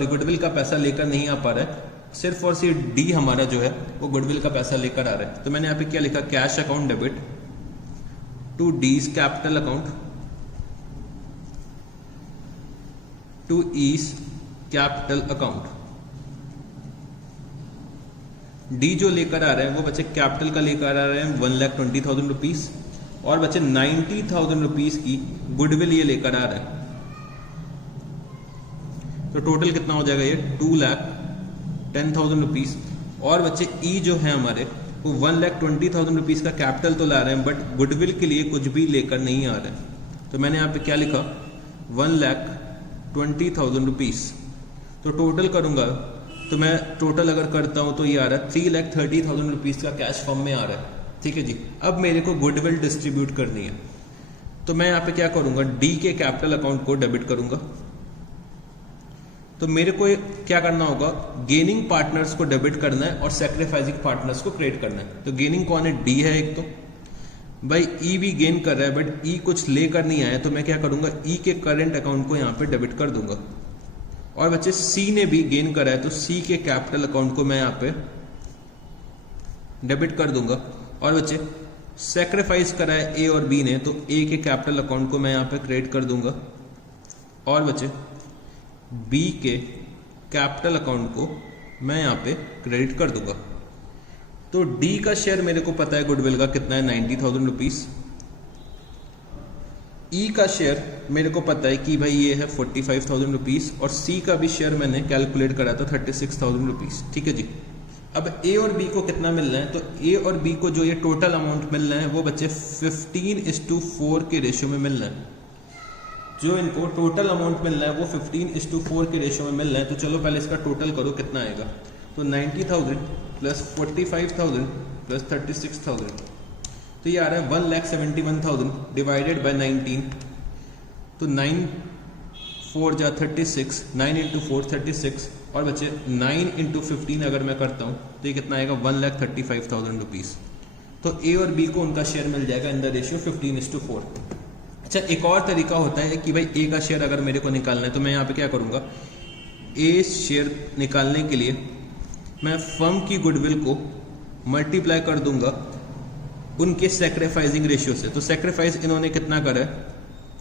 गुडविल का पैसा लेकर नहीं आ पा रहा है। सिर्फ और सिर्फ डी हमारा जो है वो गुडविल का पैसा लेकर आ रहा है। तो मैंने यहाँ पे क्या लिखा, cash account debit to D's capital account to E's capital account. D जो लेकर आ रहे हैं वो बच्चे कैपिटल का लेकर आ रहे हैं 1,20,000 रुपीज और बच्चे 90,000 रुपीज की गुडविल ये लेकर आ रहे हैं। तो टोटल कितना हो जाएगा ये 2,10,000 रुपीज। और बच्चे ई जो है हमारे वो 1,20,000 रुपीज का कैपिटल तो ला रहे हैं, बट गुडविल के लिए कुछ भी लेकर नहीं आ रहे हैं। तो मैंने यहाँ पे क्या लिखा, 1,20,000 रुपीज। तो टोटल करूंगा तो मैं टोटल अगर करता हूं तो ये आ रहा है 3,30,000 रुपीज का कैश फॉर्म में आ रहा है। ठीक है जी। अब मेरे को गुडविल डिस्ट्रीब्यूट करनी है तो मैं यहाँ पे क्या करूंगा, डी के कैपिटल अकाउंट को डेबिट करूंगा। तो मेरे को क्या करना होगा, गेनिंग पार्टनर्स को डेबिट करना है और सैक्रिफाइसिंग पार्टनर्स को क्रेडिट करना है। तो गेनिंग कौन है, डी है एक। तो भाई ई भी गेन कर रहा है बट ई कुछ लेकर नहीं आया, तो मैं क्या करूंगा, ई के करंट अकाउंट को यहाँ पे डेबिट कर दूंगा। और बच्चे सी ने भी गेन करा है तो सी के कैपिटल अकाउंट को मैं यहाँ पे डेबिट कर दूंगा। और बच्चे सेक्रीफाइस करा है ए और बी ने, तो ए के कैपिटल अकाउंट को मैं यहाँ पे क्रेडिट कर दूंगा और बचे बी के कैपिटल अकाउंट को मैं यहाँ पे क्रेडिट कर दूंगा। तो डी का शेयर मेरे को पता है गुडविल का कितना है, 90,000 रुपीज। ई का शेयर मेरे को पता है कि भाई ये है 45,000 रुपीज, और सी का भी शेयर मैंने कैलकुलेट करा था 36,000 रुपीज। ठीक है जी। अब ए और बी को कितना मिल रहा है, तो ए और बी को जो ये टोटल अमाउंट मिल रहा है वो बच्चे 15:4 के रेशियो में मिल रहा है। जो इनको टोटल अमाउंट मिल रहा है वो 15:4 के रेशियो में मिल रहा है। तो चलो पहले इसका टोटल करो कितना आएगा। तो 90,000 प्लस 45,000 प्लस 36,000, तो ये आ रहा है 1,71,000 डिवाइडेड बाय 19। तो 9 4 जा 36, 9 इंटू 4 36, और बच्चे 9 इंटू 15 अगर मैं करता हूँ तो ये कितना आएगा 1,35,000 रुपीज़। तो ए और बी को उनका शेयर मिल जाएगा इन द रेशियो 15:4। अच्छा, एक और तरीका होता है कि भाई ए का शेयर अगर मेरे को निकालना है तो मैं यहाँ पे क्या करूँगा, ए शेयर निकालने के लिए मैं फर्म की गुडविल को मल्टीप्लाई कर दूंगा उनके सेक्रीफाइसिंग रेशियो से। तो सेक्रीफाइस इन्होंने कितना करा है,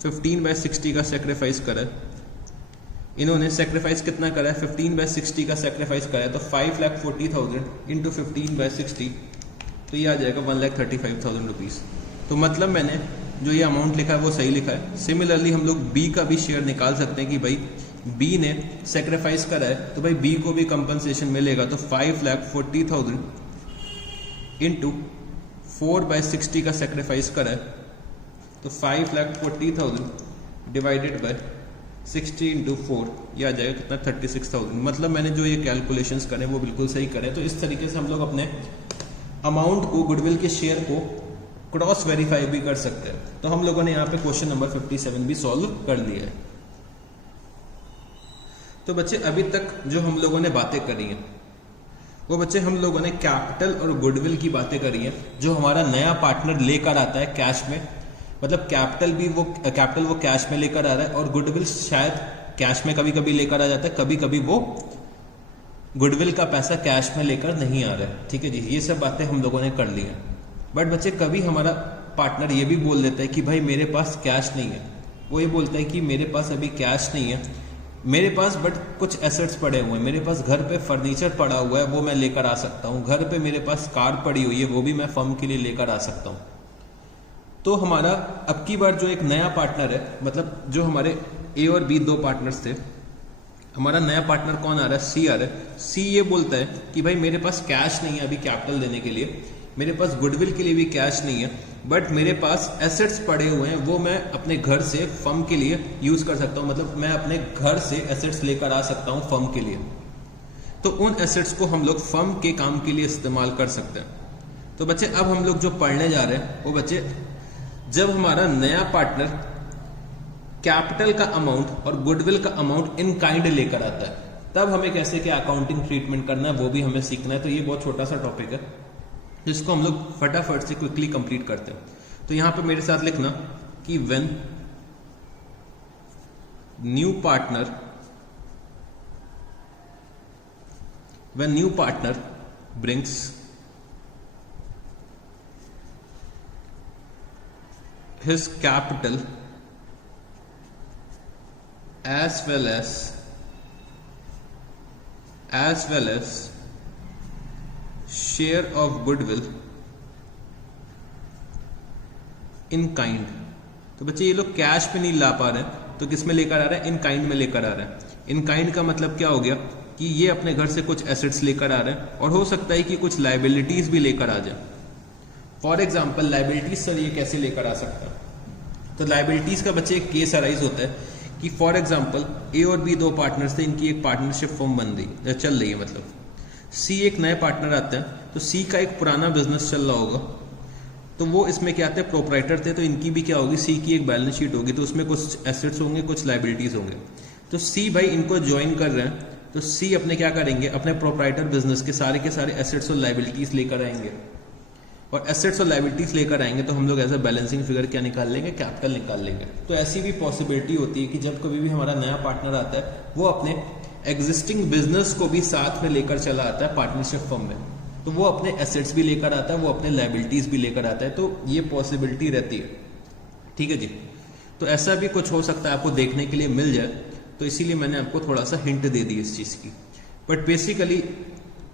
15/60 का सेक्रीफाइस करा है। इन्होंने सेक्रीफाइस कितना करा है, 15/60 का सेक्रीफाइस करा है। तो 5,40,000 इंटू 15/60, तो ये आ जाएगा 1,35,000 रुपीज़। तो मतलब मैंने जो ये अमाउंट लिखा है वो सही लिखा है। सिमिलरली हम लोग बी का भी शेयर निकाल सकते हैं कि भाई बी ने सेक्रीफाइस करा है तो भाई बी को भी कंपनसेशन मिलेगा। तो 5,40,000 इंटू 4/60 का सेक्रीफाइस करा है, तो 5,40,000 डिवाइडेड बाय 60 इंटू 4, ये आ जाएगा कितना 36,000। मतलब मैंने जो ये कैलकुलेशंस करे वो बिल्कुल सही करे। तो इस तरीके से हम लोग अपने अमाउंट को, गुडविल के शेयर को क्रॉस वेरीफाई भी कर सकते हैं। तो हम लोगों ने यहाँ पे क्वेश्चन नंबर 57 भी सॉल्व कर लिया है। तो बच्चे अभी तक जो हम लोगों ने बातें करी हैं वो बच्चे हम लोगों ने कैपिटल और गुडविल की बातें करी हैं। जो हमारा नया पार्टनर लेकर आता है कैश में, मतलब कैपिटल वो कैश में लेकर आ रहा है, और गुडविल शायद कैश में कभी कभी लेकर आ जाता है, कभी कभी वो गुडविल का पैसा कैश में लेकर नहीं आ रहा है। ठीक है जी, ये सब बातें हम लोगों ने कर ली हैं। बट बच्चे कभी हमारा पार्टनर ये भी बोल देता है कि भाई मेरे पास कैश नहीं है। वो ये बोलता है कि मेरे पास अभी कैश नहीं है, मेरे पास बट कुछ एसेट्स पड़े हुए हैं, मेरे पास घर पे फर्नीचर पड़ा हुआ है वो मैं लेकर आ सकता हूँ, घर पे मेरे पास कार पड़ी हुई है वो भी मैं फर्म के लिए लेकर आ सकता हूँ। तो हमारा अब की बार जो एक नया पार्टनर है, मतलब जो हमारे ए और बी दो पार्टनर्स थे, हमारा नया पार्टनर कौन आ रहा है, सी आ रहा है। सी ये बोलता है कि भाई मेरे पास कैश नहीं है अभी कैपिटल देने के लिए, मेरे पास गुडविल के लिए भी कैश नहीं है, बट मेरे पास एसेट्स पड़े हुए हैं वो मैं अपने घर से फर्म के लिए यूज कर सकता हूँ। मतलब मैं अपने घर से एसेट्स लेकर आ सकता हूँ फर्म के लिए। तो उन एसेट्स को हम लोग फर्म के काम के लिए इस्तेमाल कर सकते हैं। तो बच्चे अब हम लोग जो पढ़ने जा रहे हैं वो बच्चे, जब हमारा नया पार्टनर कैपिटल का अमाउंट और गुडविल का अमाउंट इन काइंड लेकर आता है, तब हमें कैसे क्या अकाउंटिंग ट्रीटमेंट करना है वो भी हमें सीखना है। तो ये बहुत छोटा सा टॉपिक है जिसको हम लोग फटाफट से क्विकली कंप्लीट करते हैं। तो यहां पे मेरे साथ लिखना कि when new partner brings his capital as well as share of goodwill in kind। तो बच्चे ये लोग कैश में नहीं ला पा रहे हैं तो किस में लेकर आ रहे हैं, इन काइंड में लेकर आ रहे हैं। इन काइंड का मतलब क्या हो गया कि ये अपने घर से कुछ एसेट्स लेकर आ रहे हैं और हो सकता है कि कुछ लाइबिलिटीज भी लेकर आ जाए। फॉर एग्जाम्पल लाइबिलिटीज सर ये कैसे लेकर आ सकता है, तो लाइबिलिटीज का बच्चे एक केस अराइज होता है कि फॉर एग्जाम्पल ए और बी दो पार्टनर्स थे, इनकी एक पार्टनरशिप फॉर्म बन रही चल रही है। मतलब सी एक नए पार्टनर आते हैं तो सी का एक पुराना बिजनेस चल रहा होगा, तो वो इसमें क्या आते हैं प्रोपराइटर थे, तो इनकी भी क्या होगी, सी की एक बैलेंस शीट होगी, तो उसमें कुछ एसेट्स होंगे कुछ लाइबिलिटीज होंगे। तो सी भाई इनको ज्वाइन कर रहे हैं तो सी अपने क्या करेंगे, अपने प्रोपराइटर बिजनेस के सारे एसेट्स और लाइबिलिटीज लेकर आएंगे, और एसेट्स और लाइबिलिटीज लेकर आएंगे तो हम लोग एज अ बैलेंसिंग फिगर क्या निकाल लेंगे, कैपिटल निकाल लेंगे। तो ऐसी भी पॉसिबिलिटी होती है कि जब कभी भी हमारा नया पार्टनर आता है वो अपने एग्जिस्टिंग बिजनेस को भी साथ में लेकर चला आता है पार्टनरशिप फर्म में। तो वो अपने एसेट्स भी लेकर आता है, वो अपने लायबिलिटीज भी लेकर आता है, तो ये पॉसिबिलिटी रहती है। ठीक है जी, तो ऐसा भी कुछ हो सकता है आपको देखने के लिए मिल जाए, तो इसीलिए मैंने आपको थोड़ा सा हिंट दे दी इस चीज की। बट बेसिकली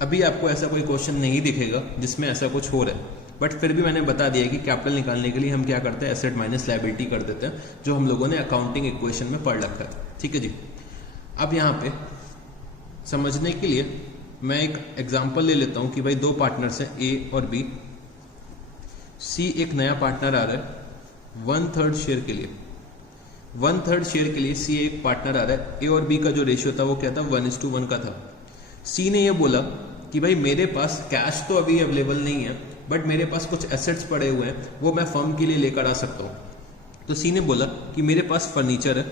अभी आपको ऐसा कोई क्वेश्चन नहीं दिखेगा जिसमें ऐसा कुछ हो रहा है, बट फिर भी मैंने बता दिया कि कैपिटल निकालने के लिए हम क्या करते हैं, एसेट माइनस लायबिलिटी कर देते हैं, जो हम लोगों ने अकाउंटिंग इक्वेशन में पढ़ रखा है। ठीक है जी, अब यहाँ पे समझने के लिए मैं एक एग्जांपल ले लेता हूं कि भाई दो पार्टनर्स हैं ए और बी। सी एक नया पार्टनर आ रहा है 1/3 शेयर के लिए। 1/3 शेयर के लिए सी एक पार्टनर आ रहा है। ए और बी का जो रेशियो था वो क्या था, 1:1 का था। सी ने ये बोला कि भाई मेरे पास कैश तो अभी अवेलेबल नहीं है, बट मेरे पास कुछ एसेट्स पड़े हुए हैं, वो मैं फर्म के लिए लेकर आ सकता हूं। तो सी ने बोला कि मेरे पास फर्नीचर है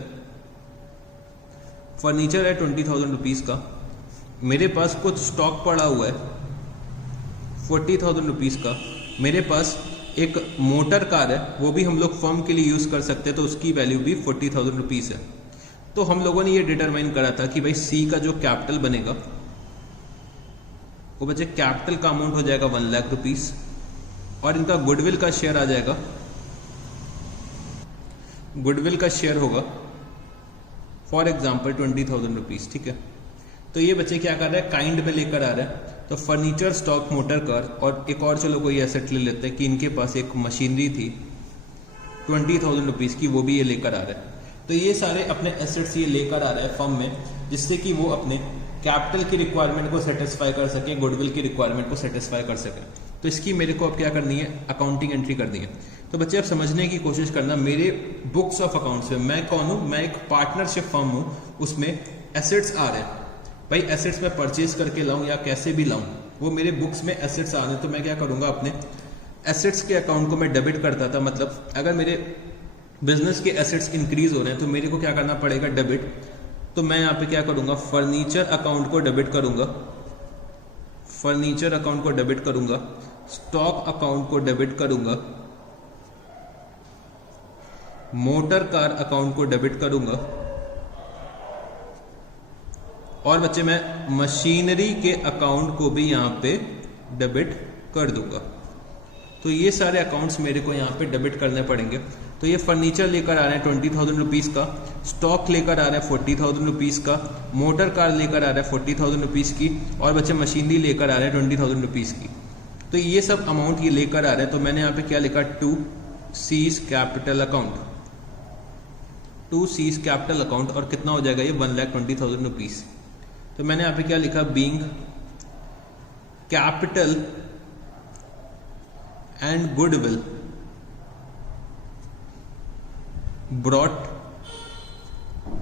20,000 रुपीज का, मेरे पास कुछ स्टॉक पड़ा हुआ है 40,000 रुपीज का, मेरे पास एक मोटर कार है, वो भी हम लोग फर्म के लिए यूज कर सकते हैं, तो उसकी वैल्यू भी 40,000 रुपीज है। तो हम लोगों ने ये डिटरमाइन करा था कि भाई सी का जो कैपिटल बनेगा वो बच्चे कैपिटल का अमाउंट हो जाएगा 1 लाख रुपीज, और इनका गुडविल का शेयर आ जाएगा, गुडविल का शेयर होगा फॉर एग्जाम्पल 20,000 रुपीज। ठीक है, तो ये बच्चे क्या कर रहे हैं, काइंड में लेकर आ रहे हैं। तो फर्नीचर, स्टॉक, मोटर कार और एक और चलो कोई एसेट ले लेते हैं कि इनके पास एक मशीनरी थी 20,000 रुपीज की, वो भी ये लेकर आ रहे हैं। तो ये सारे अपने एसेट्स ये लेकर आ रहे हैं फर्म में, जिससे कि वो अपने कैपिटल की रिक्वायरमेंट को सेटिस्फाई कर सके, गुडविल की रिक्वायरमेंट को सेटिस्फाई कर सके। तो इसकी मेरे को अब क्या करनी है, अकाउंटिंग एंट्री करनी है। तो बच्चे अब समझने की कोशिश करना, मेरे बुक्स ऑफ अकाउंट्स में मैं कौन हूं, मैं एक पार्टनरशिप फर्म हूं, उसमें एसेट्स आ रहे हैं। भाई एसेट्स में परचेज करके लाऊं या कैसे भी लाऊं, वो मेरे बुक्स में एसेट्स आ रहे हैं, तो मैं क्या करूंगा, अपने एसेट्स के अकाउंट को मैं डेबिट करता था। मतलब अगर मेरे बिजनेस के एसेट्स इंक्रीज हो रहे हैं तो मेरे को क्या करना पड़ेगा, डेबिट। तो मैं यहाँ पे क्या करूंगा, फर्नीचर अकाउंट को डेबिट करूंगा, फर्नीचर अकाउंट को डेबिट करूंगा, स्टॉक अकाउंट को डेबिट करूंगा, मोटर कार अकाउंट को डेबिट करूंगा, और बच्चे मैं मशीनरी के अकाउंट को भी यहां पे डेबिट कर दूंगा। तो ये सारे अकाउंट्स मेरे को यहाँ पे डेबिट करने पड़ेंगे। तो ये फर्नीचर लेकर आ रहे हैं 20,000 रुपीज का, स्टॉक लेकर आ रहा है 40,000 रुपीज का, मोटर कार लेकर आ रहा है 40,000 रुपीज की, और बच्चे मशीनरी लेकर आ रहे हैं 20,000 रुपीज की। तो ये सब अमाउंट ये लेकर आ रहे हैं। तो मैंने यहाँ पे क्या लिखा, 2 C's capital account, 2 C's capital account, और कितना हो जाएगा ये, 1,20,000 रुपीज। तो मैंने यहाँ पे क्या लिखा, being capital and goodwill brought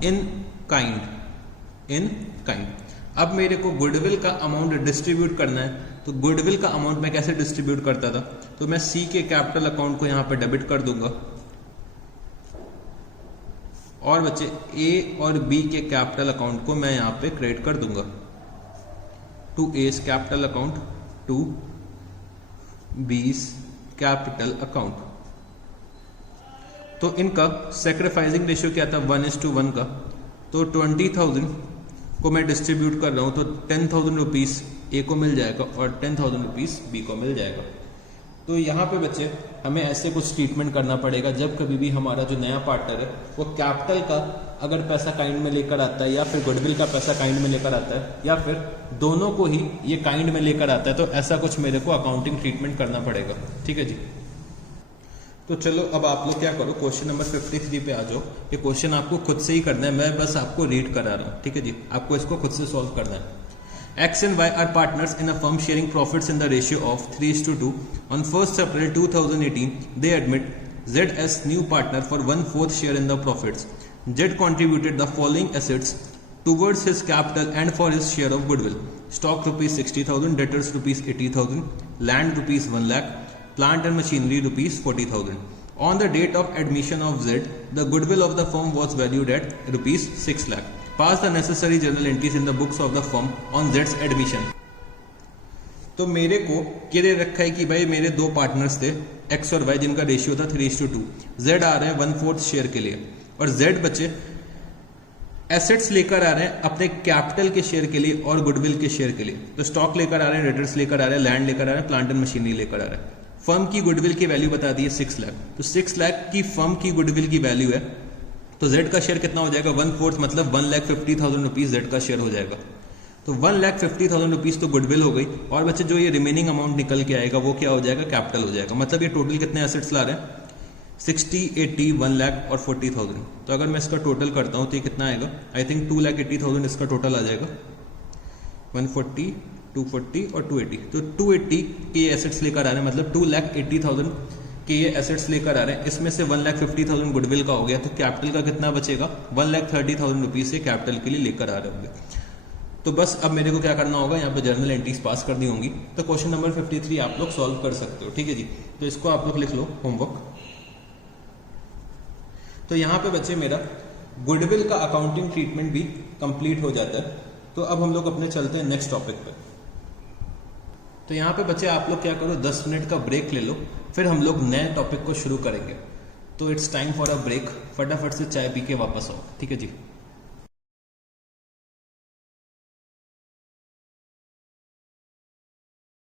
in kind, in kind. अब मेरे को गुडविल का अमाउंट डिस्ट्रीब्यूट करना है, तो गुडविल का अमाउंट मैं कैसे डिस्ट्रीब्यूट करता था, तो मैं सी के कैपिटल अकाउंट को यहां पे डेबिट कर दूंगा, और बच्चे ए और बी के कैपिटल अकाउंट को मैं यहां पे क्रेडिट कर दूंगा। To A's capital account, to B's capital account. तो इनका सेक्रीफाइसिंग रेशियो क्या था, 1:1 का। तो 20,000 को मैं डिस्ट्रीब्यूट कर रहा हूं, तो 10,000 रुपीज ए को मिल जाएगा और 10,000 रुपीज बी को मिल जाएगा। तो यहाँ पे बच्चे हमें ऐसे कुछ ट्रीटमेंट करना पड़ेगा, जब कभी भी हमारा जो नया पार्टनर है वो कैपिटल का अगर पैसा काइंड में लेकर आता है, या फिर गुडविल का पैसा काइंड में लेकर आता है, या फिर दोनों को ही ये काइंड में लेकर आता है, तो ऐसा कुछ मेरे को अकाउंटिंग ट्रीटमेंट करना पड़ेगा। ठीक है जी। तो चलो अब आप लोग क्या करो, क्वेश्चन नंबर 53 पे आ जाओ। ये क्वेश्चन आपको खुद से ही करना है, मैं बस आपको रीड करा रहा हूँ। ठीक है जी, आपको इसको खुद से सॉल्व करना है। X and Y are partners in a firm sharing profits in the ratio of 3:2. On 1st April 2018, they admit Z as new partner for 1/4 share in the profits. Z contributed the following assets towards his capital and for his share of goodwill: stock rupees 60,000, debtors rupees 80,000, land rupees 1 lakh, plant and machinery rupees 40,000. On the date of admission of Z, the goodwill of the firm was valued at rupees 6 lakh. Pass the necessary journal entries in the books of the firm on Z's admission. तो मेरे को क्या दे रखा है कि भाई मेरे दो पार्टनर्स थे X और Y, जिनका रेशियो था 3:2। Z आ रहे हैं 1/4 शेयर के लिए, और Z बचे एसेट्स लेकर आ रहे हैं अपने कैपिटल के शेयर के लिए और गुडविल के शेयर के लिए। तो स्टॉक लेकर आ रहे हैं, डेटर्स लेकर आ रहे हैं, लैंड लेकर आ रहे हैं, प्लांट एंड मशीनरी लेकर आ रहे हैं। फर्म की गुडविल की वैल्यू बता दी है 6 लाख। तो 6 लाख की फर्म की गुडविल की वैल्यू है, तो जेड का शेयर कितना हो जाएगा 1/4, मतलब 1,50,000 रुपीज जेड का शेयर हो जाएगा। तो 1,50,000 रुपीज तो गुडविल हो गई, और बच्चे जो ये रिमेनिंग अमाउंट निकल के आएगा वो क्या हो जाएगा, कैपिटल हो जाएगा। मतलब ये टोटल कितने एसेट्स ला रहे हैं, 60, 80, 1 लाख और 40,000। तो अगर मैं इसका टोटल करता हूँ तो ये कितना आएगा, आई थिंक 2,80,000 इसका टोटल आ जाएगा। 140, 240 और 280, तो 280 के ये एसेट्स लेकर आ रहे हैं, मतलब 2,80,000 के ये एसेट्स लेकर आ रहे हैं। इसमें से 1,50,000 गुडविल का हो गया, तो कैपिटल का कितना बचेगा, 1,30,000 रुपीज से कैपिटल के लिए लेकर आ रहे होंगे। तो बस अब मेरे को क्या करना होगा, यहाँ पे जर्नल एंट्रीज पास करनी होंगी। तो क्वेश्चन नंबर 53 आप लोग सॉल्व कर सकते हो, ठीक है जी। तो इसको आप लोग लिख लो होमवर्क। तो यहाँ पे बच्चे मेरा गुडविल का अकाउंटिंग ट्रीटमेंट भी कंप्लीट हो जाता है। तो अब हम लोग अपने चलते हैं नेक्स्ट टॉपिक पे। तो यहाँ पे बच्चे आप लोग क्या करो, 10 मिनट का ब्रेक ले लो, फिर हम लोग नए टॉपिक को शुरू करेंगे। तो it's time for a break, फटाफट से चाय पी के वापस आओ, ठीक है जी।